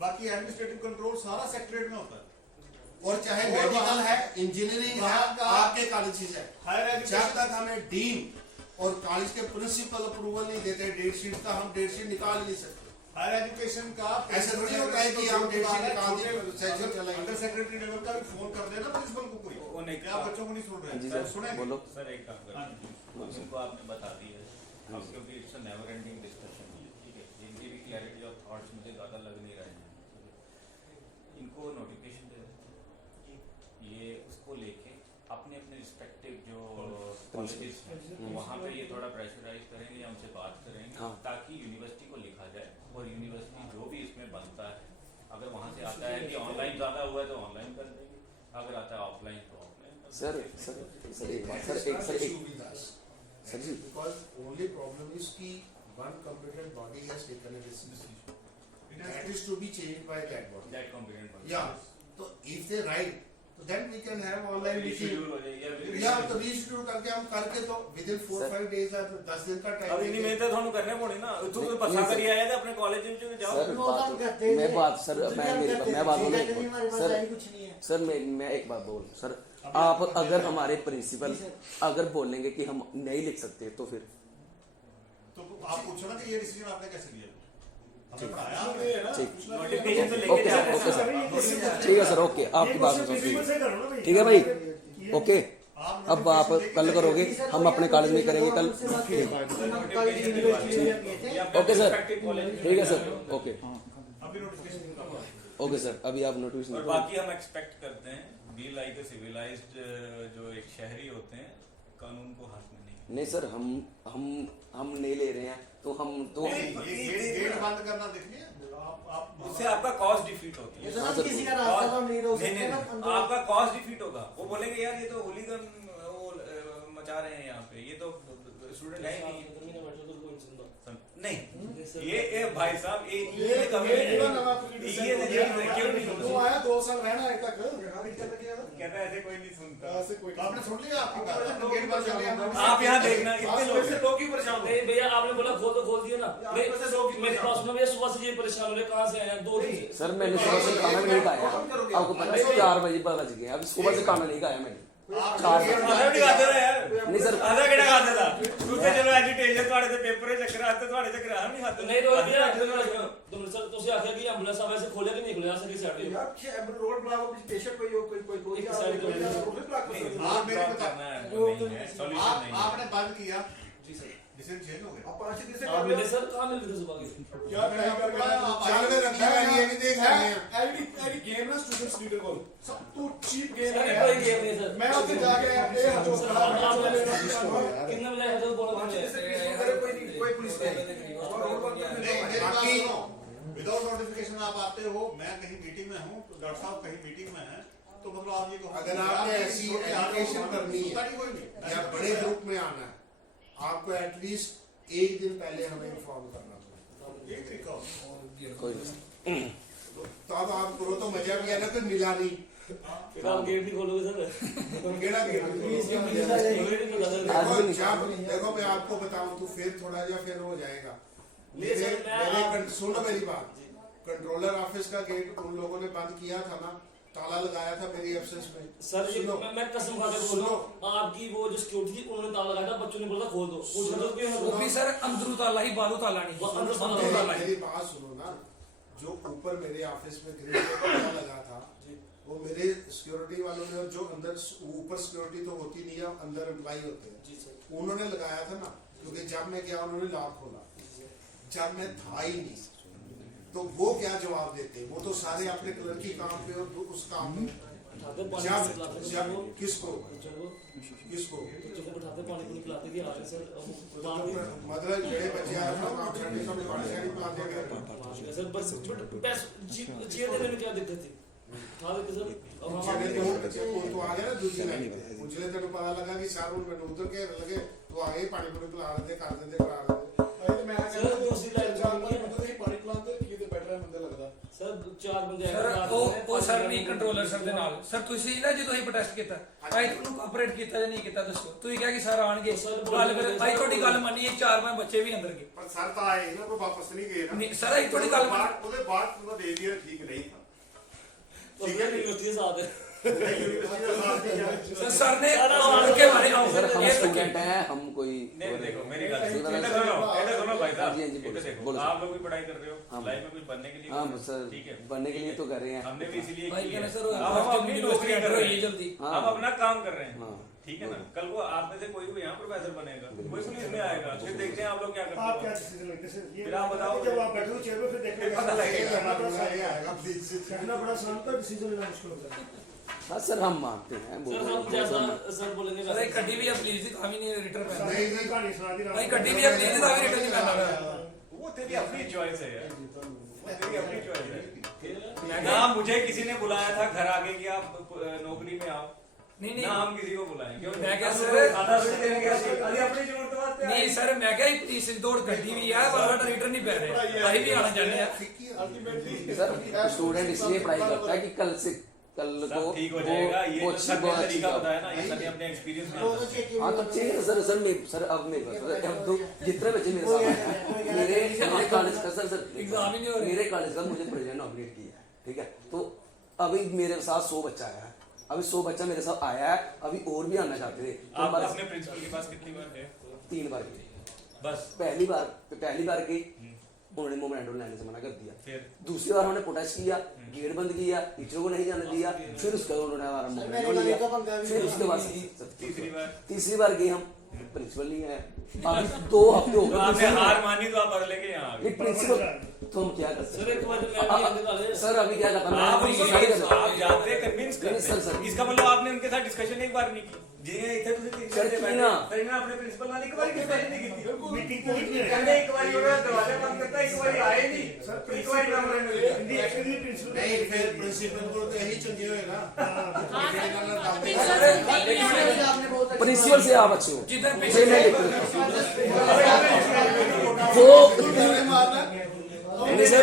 बाकी एडमिनिस्ट्रेटिव कंट्रोल सारा सेक्रेटरीट में होता है। और चाहे मेडिकल है, इंजीनियरिंग है, आपके कॉलेजेस है, हायर जब एजुकेशन तक हमें डीन और कॉलेज के प्रिंसिपल अप्रूवल नहीं देते डेट शीट का, हम डेट शीट निकाल नहीं सकते। हायर एजुकेशन का ऐसा थोड़ी होता है कि हम डेट शीट निकाल दें, सेक्शन चलाएंगे। अंडर सेक्रेटरी लेवल का भी फोन कर देना प्रिंसिपल को, कोई वो नहीं क्या बच्चों को नहीं सुन रहे जी हैं? सर सुनेंगे। बोलो। सर एक काम करें, उनको आपने बता दी है अब, क्योंकि it's a never ending discussion, ठीक है, इनकी भी क्लैरिटी ऑफ थॉट्स मुझे ज़्यादा लग नहीं रहे हैं। इनको नोटिफिकेशन दे दें, ये उसको लेके अपने अपने रिस्पेक्टिव जो कॉलेजेस हैं वहाँ पे ये थोड़ा प्रेशराइज करेंगे या उनसे बात करेंगे, हाँ। ताकि यूनिवर्सिटी को लिखा जाए और यूनिवर्सिटी जो भी इसमें बनता है, अगर वहाँ से आता है कि ऑनलाइन ज़्यादा हुआ है तो ऑनलाइन कर देंगे, अगर आता है ऑफलाइन तो ऑफलाइन। सर एक बात सर जी, Because only problem is कि one competent body has taken a decision. That is to be changed by that body. That competent बन Yeah. तो if they write, तो then we can have online meeting. Schedule हो जाए या तो reschedule करके हम करके तो within 4-5 days या 10 दिन का टाइम। अब इन्हीं में तो ਤੁਹਾਨੂੰ करने पड़े ना, तू तो पसा कर आया था अपने कॉलेज में जाओ। सर मैं बात सर मैं बात बोलूँ सर, कुछ नहीं है सर मैं एक बात बोल सर, आप अगर हमारे प्रिंसिपल अगर बोलेंगे कि हम नहीं लिख सकते तो फिर तो आप पूछो ना कि ये डिसीजन आपने कैसे लिया? हमें पढ़ाया आपने। ठीक नोटिफिकेशन से ओके लेके सर, ओके सर, ठीक है सर, ओके आपकी बात में ठीक है भाई, ओके। अब आप कल करोगे, हम अपने कॉलेज में करेंगे कल। ओके सर, ठीक है सर, ओके अभी नोटिफिकेशन का हुआ है। ओके सर, अभी आप और नोटिफिकेशन बाकी हम एक्सपेक्ट करते हैं बी लाइक सिविलाइज्ड जो एक शहरी होते हैं, कानून को हाथ में नहीं। नहीं सर, हम नहीं ले रहे हैं तो हम तो ये गेट बंद करना देखिए, आप उससे आपका कॉस्ट डिफीट होती है। हम किसी का रास्ता तो हम नहीं रोक नहीं सकते ना, नहीं, अंदर- आपका कॉस्ट डिफीट होगा। वो बोलेंगे यार ये तो होलीगन मचा रहे हैं यहाँ पे, ये तो स्टूडेंट है ही नहीं। नहीं ये भाई साहब ये कमी है, ये क्यों नहीं वो आया 2 साल रहना है तक कहता है ऐसे कोई नहीं सुनता। ऐसे कोई तो आपने सुन लिया आपकी बात, आपने गेट बंद कर लिया। आप यहाँ देखना इतने लोग हैं। लोग ही परेशान नहीं भैया, आपने बोला खोल तो खोल दिया ना। मेरी बात सुनो भैया, सुबह से ये परेशान हो रहे, कहाँ से आए हैं? 2 दिन से। सर मैंने सुबह से खाना नहीं खाया, आपको पता है 4 बजे बज गए, अभी सुबह से खाना नहीं खाया मैंने। आधा भी आते रहे यार, नहीं सर, आधा घंटा नहीं रोहित भैया तुम सर ਤੁਸੀਂ ਆਖਿਆ ਕਿ ਐਂਬੂਲੈਂਸ ਸਾਹਿਬ ऐसे खोले कि नहीं खोले आ सके साइड यार रोड ब्लॉक में पेशेंट कोई एक साइड को आप मेरे को करना है नहीं है सॉल्यूशन नहीं है। आपने बंद किया जी सर डिसीजन चेंज हो गया आप 5 दिन से आप मिले सर कहां मिले थे सुबह के क्या ਚੱਲ ਕੇ ਰੱਖੀ ਵਾਲੀ ਇਹ ਵੀ ਦੇਖ ਲੈਂਦੇ ਆ ਐਡੀ ਗੇਮ ਨਾ ਸਟੂਡੈਂਟਸ ਲੀਡਰ ਕੋਲ ਸਭ ਤੋਂ ਚੀਪ ਗੇਮ सर ਹੈ कोई गेम नहीं सर ਮੈਂ ਉੱਥੇ ਜਾ ਕੇ ਇਹ ਹੱਥੋਂ ਖੜਾ कितना बजे है तो बोलो कोई पुलिस बाकी विदाउट नोटिफिकेशन आप आते हो, मैं कहीं मीटिंग में हूँ, डॉक्टर साहब कहीं मीटिंग में हैं, तो मतलब आप ये कहो अगर आपने ऐसी एजुकेशन करनी है कोई नहीं या बड़े ग्रुप में आना है, आपको एटलीस्ट एक दिन पहले हमें इन्फॉर्म करना पड़ेगा। ये तरीका हो कोई नहीं। तो अब आप करो तो मजा भी है ना, कोई मिला नहीं फिर आप गेट नहीं खोलोगे सर तुम केड़ा गेट देखो मैं आपको बताऊं तो फिर थोड़ा जा फिर हो जाएगा। सुनो मेरी बात, कंट्रोलर ऑफिस का गेट उन लोगों ने बंद किया था ना, ताला लगाया था मेरी एब्सेंस में सर ये मैं कसम खा के बोल रहा हूँ, आपकी वो जो सिक्योरिटी थी उन्होंने ताला लगाया था, बच्चों ने बोला खोल दो, वो भी सर अंदरू ताला ही बाहरों ताला नहीं। मेरी बात सुनो ना, जो ऊपर मेरे ऑफिस में ग्रिल पे ताला लगा था वो मेरे सिक्योरिटी वालों ने, जो अंदर ऊपर सिक्योरिटी तो होती नहीं है, अंदर एम्प्लॉय होते हैं, उन्होंने लगाया था ना, क्योंकि जब मैं गया उन्होंने लॉक खोला, जब मैं था ही नहीं तो वो क्या जवाब देते, वो तो सारे अपने क्लर्क की काम पे और उस काम पे जब किसको बैठाते पानी को पिलाते कि आगे सर मतलब बड़े बच्चे आए अपना काम करने का पानी शानी पिलाते गए सर बस जिए थे मैंने क्या दिक्कत थी था कि सर बच्चे को तो आ गया ना दूसरी लाइन पे, मुझे तेरे पता लगा कि शाहरुख मैंने उधर के लगे तो आगे पानी पूरी पिला रहे थे, कर देते करा देते। मैं सर दूसरी लाइन पानी पिलाते ये तो बेटर है मंदे लगदा सर 4 बंदे ਸਰ ਉਹ ਸਰ ਨਹੀਂ ਕੰਟਰੋਲਰ ਸਰ ਦੇ ਨਾਲ ਸਰ ਤੁਸੀਂ ਨਾ ਜਦੋਂ ਅਸੀਂ ਪ੍ਰੋਟੈਸਟ ਕੀਤਾ ਭਾਈ ਤੁਹਾਨੂੰ ਕੋਆਪਰੇਟ ਕੀਤਾ ਜਾਂ ਨਹੀਂ ਕੀਤਾ ਦੱਸੋ, ਤੁਸੀਂ ਕਿਹਾ ਕਿ ਸਰ ਆਣਗੇ ਗੱਲ ਫਿਰ ਭਾਈ ਤੁਹਾਡੀ ਗੱਲ ਮੰਨੀਏ, 4-5 ਬੱਚੇ ਵੀ ਅੰਦਰ ਗਏ पर सर तो आए ना, कोई वापस नहीं गए ना, ਨਹੀਂ ਸਰ ਅਸੀਂ ਤੁਹਾਡੀ ਗੱਲ ਉਹਦੇ ਬਾਅਦ पूरा दे दिया ठीक नहीं था, ठीक है यूनिवर्सिटी के साथ है सर सर ने उनके बारे में सर हम स्टूडेंट हैं, हम कोई नहीं देखो मेरी बात सुनो भाई साहब, जी जी बोलो देखो बोलो आप लोग भी पढ़ाई कर रहे हो, लाइफ में कुछ बनने के लिए, हाँ सर ठीक है बनने के लिए तो कर रहे हैं, हमने भी इसीलिए भाई की है, सर अब हम अपनी नौकरी कर रहे हैं जल्दी, हम अपना काम कर रहे हैं, हाँ। ठीक है ना, कल को आप में से कोई भी यहाँ प्रोफेसर बनेगा, कोई पुलिस में आएगा, फिर देखते हैं आप लोग क्या आप क्या करते डिसीजन लेते हैं फिर आप बताओ, जब आप बैठो चेयर पे फिर देखते पता लगेगा। कहना बड़ा आसान था, डिसीजन लेना मुश्किल होता है। हाँ सर हम मानते हैं सर हम जैसा सर बोलेंगे सर एक गड्डी भी प्लीज दी काम ही नहीं रिटर्न पैना कहानी सुना दी भाई गड्डी भी प्लीज दी काम रिटर्न नहीं पैना वो तेरी अपनी चॉइस है यार, वो तेरी अपनी चॉइस है ना, मुझे किसी ने बुलाया था घर आके कि आप नौकरी में आओ, नहीं ना हम किसी को बुलाएं, क्यों मैं क्या सर सर खाना भी देने के लिए अपनी जरूरत वास्ते नहीं सर मैं क्या पुलिस दौड़ गड्डी भी है पर रिटर्न नहीं पै रहे भाई भी आना चाहते हैं सर स्टूडेंट इसलिए पढ़ाई करता है कि कल को ठीक हो जाएगा, ये वो तो अच्छी सर ने बहुत अच्छी तरीका बात बताया ना, ये सर ने अपने एक्सपीरियंस में हाँ तो ठीक है सर अब मेरे अब तो जितने बच्चे मेरे साथ हैं मेरे कॉलेज का सर एग्जाम ही नहीं हो रहे, मेरे कॉलेज का मुझे प्रेसिडेंट नॉमिनेट किया है, ठीक है, तो अभी मेरे साथ 100 बच्चा आया है, अभी 100 बच्चा मेरे साथ आया है, अभी और भी आना चाहते थे तो आप अपने प्रिंसिपल के पास कितनी बार गए? 3 बार बस पहली बार गई, उन्होंने मोमेंटम लेने से मना कर दिया, फिर दूसरी बार उन्होंने प्रोटेस्ट किया, गेट बंद किया, टीचरों को नहीं जाने दिया, फिर उसके बाद उन्होंने हमारा मोमेंटम लिया, फिर उसके बाद तीसरी बार गए हम, प्रिंसिपल नहीं आया, अभी 2 हफ्ते हो गए, आपने हार मानी तो आप बदले के यहाँ आ गए, प्रिंसिपल तो हम क्या कर सर एक बार सकते सर अभी क्या करता आप जाते कन्विंस करते सर इसका मतलब आपने उनके साथ डिस्कशन एक बार नहीं की, जिन्हें इथे ਤੁਸੀਂ अपने प्रिंसिपल ਨਾਲ ਇੱਕ ਵਾਰੀ डिस्कशन नहीं की मीटिंग तो हुई है, ਕਹਿੰਦੇ ਇੱਕ ਵਾਰੀ ਉਹਨਾਂ ਦਰਵਾਜ਼ਾ ਬੰਦ ਕਰਤਾ, ਇੱਕ ਵਾਰੀ ਆਏ ਨਹੀਂ, ਇੱਕ ਵਾਰੀ ਕੰਮ ਰਹੇ हिंदी एक्चुअली प्रिंसिपल नहीं फिर प्रिंसिपल को तो यही चंगे हुए ना, प्रिंसिपल से आप अच्छे हो जिधर मुझे नहीं वो नहीं सर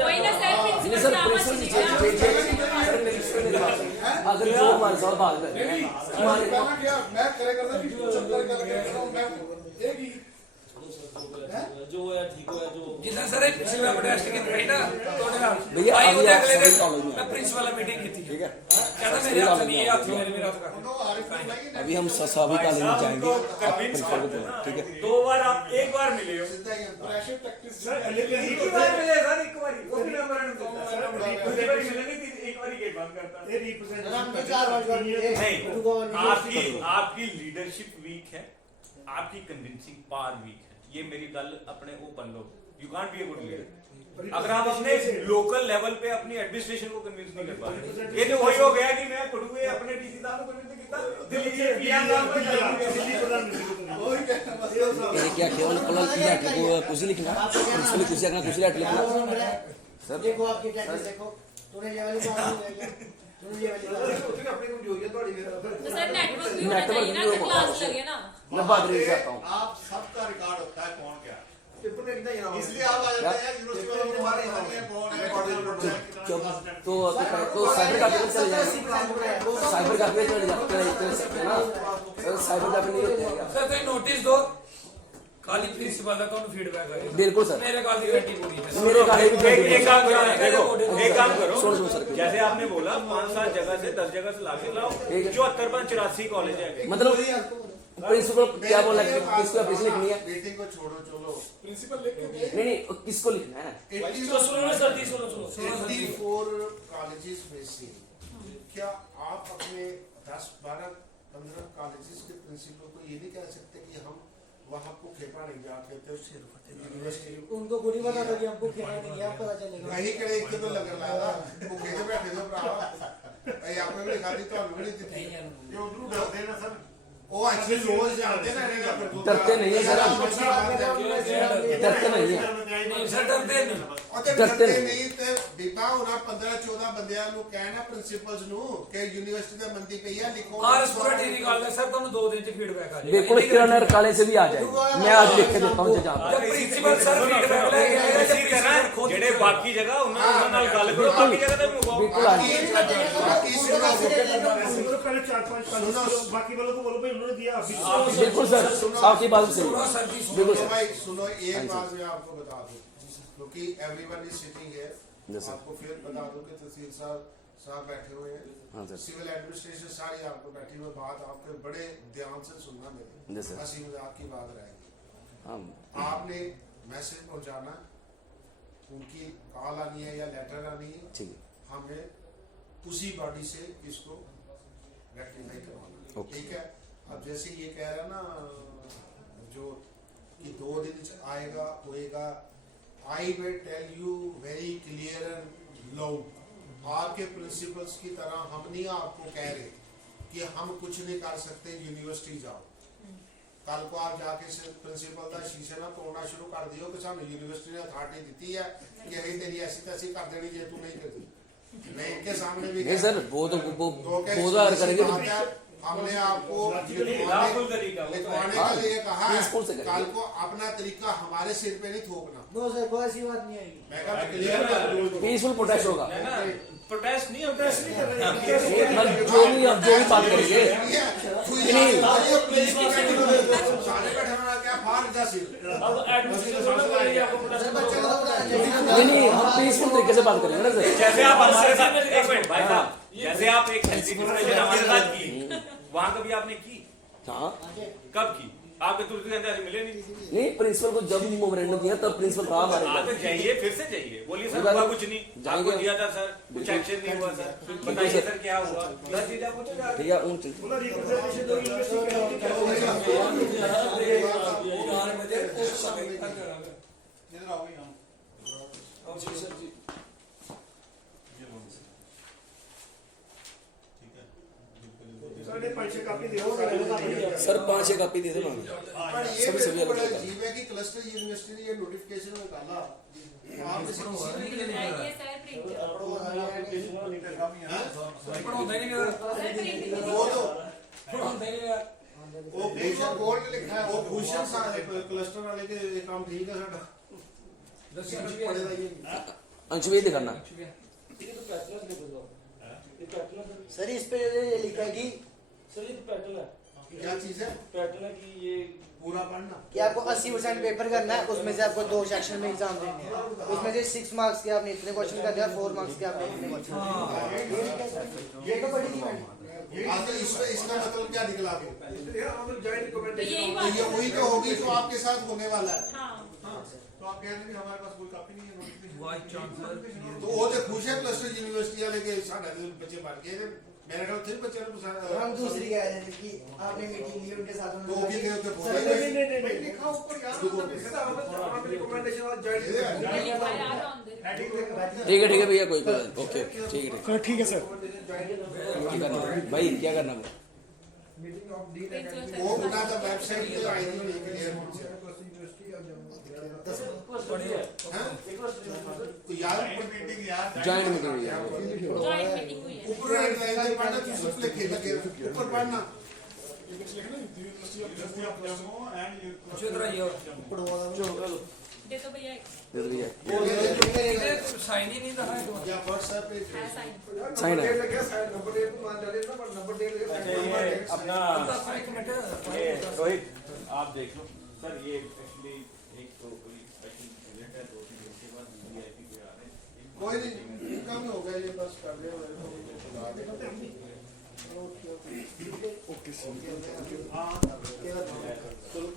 वही ना सर नहीं प्रिंसिपल सर नाम प्रिंसिपल अगर जो हमारे साथ बात कर रहे हैं हमारे मैं करे करदा कि जो चक्कर कर मैं एक ही जो है ठीक है जो जिदा सर ਇਹ ਪਿਛਲਾ ਪ੍ਰੋਟੈਸਟ ਕੀਤਾ ਸੀ ਨਾ ਤੁਹਾਡੇ ਨਾਲ भैया, ਭਾਈ अभी ਉਹਦੇ आप ਅਗਲੇ सभी दिन कॉलेज में ਮੈਂ ਪ੍ਰਿੰਸੀਪਲ ਨਾਲ ਮੀਟਿंग ਕੀਤੀ ठीक है ਕਹਿੰਦਾ ਮੇਰੇ ਹੱਥ ਨਹੀਂ ਇਹ ਹੱਥ ਮੇਰੇ ਹੱਥ ਕਰ अभी हम सभी कॉलेज में जाएंगे प्रिंसिपल को बोलो, ठीक है 2 बार आप एक बार मिले हो प्रेशर टैक्टिक्स एक ही बार मिले सर एक बार वो भी नंबर दूसरी बार मिले नहीं एक बार ही गेट बंद करता ये रिप्रेजेंट नहीं आपकी लीडरशिप वीक है आपकी कन्विंसिंग पावर वीक है ये मेरी गल अपने open low you can't be a good leader अगर आप अपने लोकल लेवल पे अपनी एडमिनिस्ट्रेशन को कन्विंस नहीं कर पा रहे ये तो वही हो गया कि मैं पढ़ूए अपने डीसी साहब को कन्विंस किया दिल्ली के पीएम साहब को दिल्ली प्रधानमंत्री ये क्या केवल कॉलेज की लेटर को कुछ ही लिखना प्रिंसिपल कुछ लिखना कुछ लेटर लिखना सर देखो आपकी टैक्टिक्स देखो तूने ये वाली बात नहीं है तूने ये वाली बात अपनी कमजोरी है थोड़ी मेरा तो सर नेटवर्क भी होना चाहिए ना अगर क्लास लगे ना मैं बात नहीं चाहता हूँ आप सबका रिकॉर्ड होता है कौन क्या पेपर में कितना ही इसलिए आप आ जाते हैं यूनिवर्सिटी वालों को हमारे यहाँ नहीं है कौन है तो साइबर कैफे में चले जाएंगे साइबर कैफे में चले सकते हैं ना साइबर कैफे नहीं होते हैं क्या ਸਰ ਤੁਸੀਂ ਨੋਟਿਸ ਦਿਓ ਖਾਲੀ ਪ੍ਰਿੰਸੀਪਲ ਦਾ ਤੁਹਾਨੂੰ ਫੀਡਬੈਕ ਆਏਗਾ बिल्कुल सर ਮੇਰੇ ਗੱਲ ਦੀ ਗਾਰੰਟੀ ਪੂਰੀ है मेरे कॉलेज में एक काम करो देखो एक काम करो सुनो सर जैसे आपने बोला 5-7 जगह से 10 जगह से लाके लाओ 74-84 कॉलेज है मतलब प्रिंसिपल क्या बोला कि किसको एप्लीकेशन लिखनी है मीटिंग को छोड़ो चलो प्रिंसिपल लिख के गए नहीं किसको लिखना है सुनो ना सर जी सुनो 84 कॉलेजेस में से क्या आप अपने 10, 12, 15 कॉलेजेस के प्रिंसिपल को ये नहीं कह सकते कि हम वहाँ को खेपा नहीं जाते थे यूनिवर्सिटी उनको गुड़ी बता दो कि हमको खेलना नहीं है पता चलेगा वही करे एक तो लग रहा था वो खेते बैठे थे भरा ऐ आपने भी दिखा दी तो हमें भी दी ये उधर डरते हैं ना सर वो एक्चुअली लोग जानते ना डरते नहीं है सर हम डरते नहीं है ਸਰ ਡਰਦੇ ਨਹੀਂ डरते नहीं ते बीबा उन्हें 15-14 बंदियां ਨੂੰ ਕਹਿਣਾ ਪ੍ਰਿੰਸੀਪਲਸ ਨੂੰ ਕਿ ਯੂਨੀਵਰਸਿਟੀ ਦਾ ਮੰਦੀ ਪਈ ਹੈ ਲਿਖੋ ਆਰ ਸਪੋਰਟ ਦੀ ਗੱਲ ਹੈ ਸਰ ਤੁਹਾਨੂੰ 2 ਦਿਨ ਚ ਫੀਡਬੈਕ ਆ ਜਾਏਗਾ बिल्कुल किरण काले से भी आ जाएगा मैं आज लिख के देता हूँ जहाँ जब प्रिंसिपल सर फीडबैक ले आएगा जब प्रिंसिपल खुद ਜਿਹੜੇ ਬਾਕੀ ਜਗ੍ਹਾ ਉਹਨਾਂ ਨਾਲ ਗੱਲ ਕਰੋ ਬਾਕੀ ਜਗ੍ਹਾ ਤੇ ਮੁਕਾਓ बिल्कुल आ जाएगा बाकी सुनो पहले 4-5 कॉलेज बाकी वालों को बोलो भाई उन्होंने दिया अभी बिल्कुल सर आपकी बात सही है सर की बिल्कुल सर भाई सुनो एक बात मैं आपको बता दूं क्योंकि everyone is sitting here Yes, sir. आपको फिर बता दूं कि तहसील साहब बैठे हुए हाँ, हैं sir. सिविल एडमिनिस्ट्रेशन सारी आपको बैठी हुई बात आपके बड़े ध्यान से सुनना मेरी Yes, sir. हंसी मजाक की बात रहेगी हाँ आपने मैसेज पहुंचाना उनकी कॉल आनी है या लेटर आनी है ठीक है हमें उसी बॉडी से इसको रेक्टिफाई करवाना Okay. ठीक है अब जैसे ये कह रहा ना जो कि 2 दिन आएगा होएगा I will tell you very clear and loud आपके प्रिंसिपल्स की तरह हम नहीं आपको कह रहे कि हम कुछ नहीं कर सकते यूनिवर्सिटी जाओ कल को आप जाके प्रिंसिपल का शीशे ना तोड़ना शुरू कर दियो कि सानू यूनिवर्सिटी ने अथॉरिटी दी है कि अभी तेरी ऐसी तैसी कर देनी जे तू नहीं करती मैं इनके सामने भी नहीं सर वो तो क्या वो तो करेंगे बात है, हमने आपको लिखवाने हाँ, के लिए कहा है स्कूल से करेंगे। कल को अपना तरीका हमारे सिर पे नहीं थोपना नो सर कोई ऐसी बात नहीं आएगी मैं कहा क्लियर कर दूं पीसफुल प्रोटेस्ट होगा प्रोटेस्ट नहीं होता जो भी बात करेंगे सारे बैठे होना क्या फार जा सिर अब एडमिनिस्ट्रेशन थोड़ा बोलेगी आपको प्रोटेस्ट नहीं हम पीसफुल तरीके से बात करेंगे ना सर जैसे आप हमारे साथ एक मिनट भाई साहब जैसे आप एक हेल्थी डिस्कशन हमारे साथ की वहां कभी आपने की हाँ कब की आपके तुलसी अंदर मिले नहीं प्रिंसिपल को जब मोमेंटम दिया तब प्रिंसिपल रहा हमारे हाँ तो पास। जाइए फिर से जाइए बोलिए सर हुआ कुछ नहीं आपको जाएंगे। दिया था सर कुछ एक्शन नहीं हुआ सर बताइए सर क्या हुआ 10 चीजें आप पूछो यार। ठीक है उन चीज बोला रिप्रेजेंटेशन दो यूनिवर्सिटी इधर आओ यहाँ साढ़े 5-6 कॉपी दे सर 5-6 कॉपी दे देना पर ये सभी सभी बड़ा अलग अजीब है कि क्लस्टर यूनिवर्सिटी ने ये नोटिफिकेशन निकाला आप किसी ये सर प्रिंट पढ़ाਉਂਦਾ ਹੀ नहीं सर प्रिंट वो तो पढ़ाਉਂਦਾ ही नहीं वो भूषण गोल्ड लिखा है वो भूषण सारे क्लस्टर वाले के ये काम ठीक है साडा पड़ेगा ये अंशु भी दिखाना ये तो पैटर्न है देखो ये पैटर्न सर इस पे ये लिखा है कि सर ये तो पैटर्न है क्या चीज है? पैटर्न है कि ये पूरा पढ़ना। कि आपको 80% पेपर करना है, उसमें से आपको 2 सेक्शन में एग्जाम देने हैं, उसमें से 6 मार्क्स के आपने इतने क्वेश्चन करने और 4 मार्क्स के आपने इतने क्वेश्चन। ये तो बड़ी थी मैंने। हाँ, तो इसका मतलब क्या निकला आपको? तो यही बात ये वही तो होगी जो आपके साथ होने वाला है। हाँ तो आप कह रहे हैं कि हमारे पास कोई कॉपी नहीं है नोटिफिकेशन। वाइस चांसलर तो वो तो खुश है प्लस 2 यूनिवर्सिटी वाले के साढ़े 3 बच्चे पढ़ के मेरे ख्याल 3 बच्चे हम दूसरी कह रहे थे कि आपने मीटिंग ली उनके साथ, तो वो भी गए होते भाई लिखा ऊपर यार हमें रिकमेंडेशन और जॉइन ठीक है भैया, कोई ओके ठीक है। सर ठीक है सर। क्या करना भाई, क्या करना है? वो बना था वेबसाइट पे आई थी क्लियर तो यार मीटिंग यार जॉइंट मीटिंग हुई है। जॉइंट मीटिंग हुई है। ऊपर लाइन से पढ़ना तो सिर्फ लिखे लगे ऊपर पढ़ना। यूनिवर्सिटी ऑफ जम्मू एंड इधर आइए और दे तो भैया दे दिया साइन ही नहीं रहा है या व्हाट्सएप पे है साइन। साइन है। अपना एक मिनट ये रोहित आप देख लो सर, ये एक्चुअली एक तो कोई स्पेशल इवेंट है, 2-3 दिन के बाद वीआईपी पे आ रहे हैं। कोई नहीं, इनका भी हो गया ये बस कर रहे हो ओके सर। चलो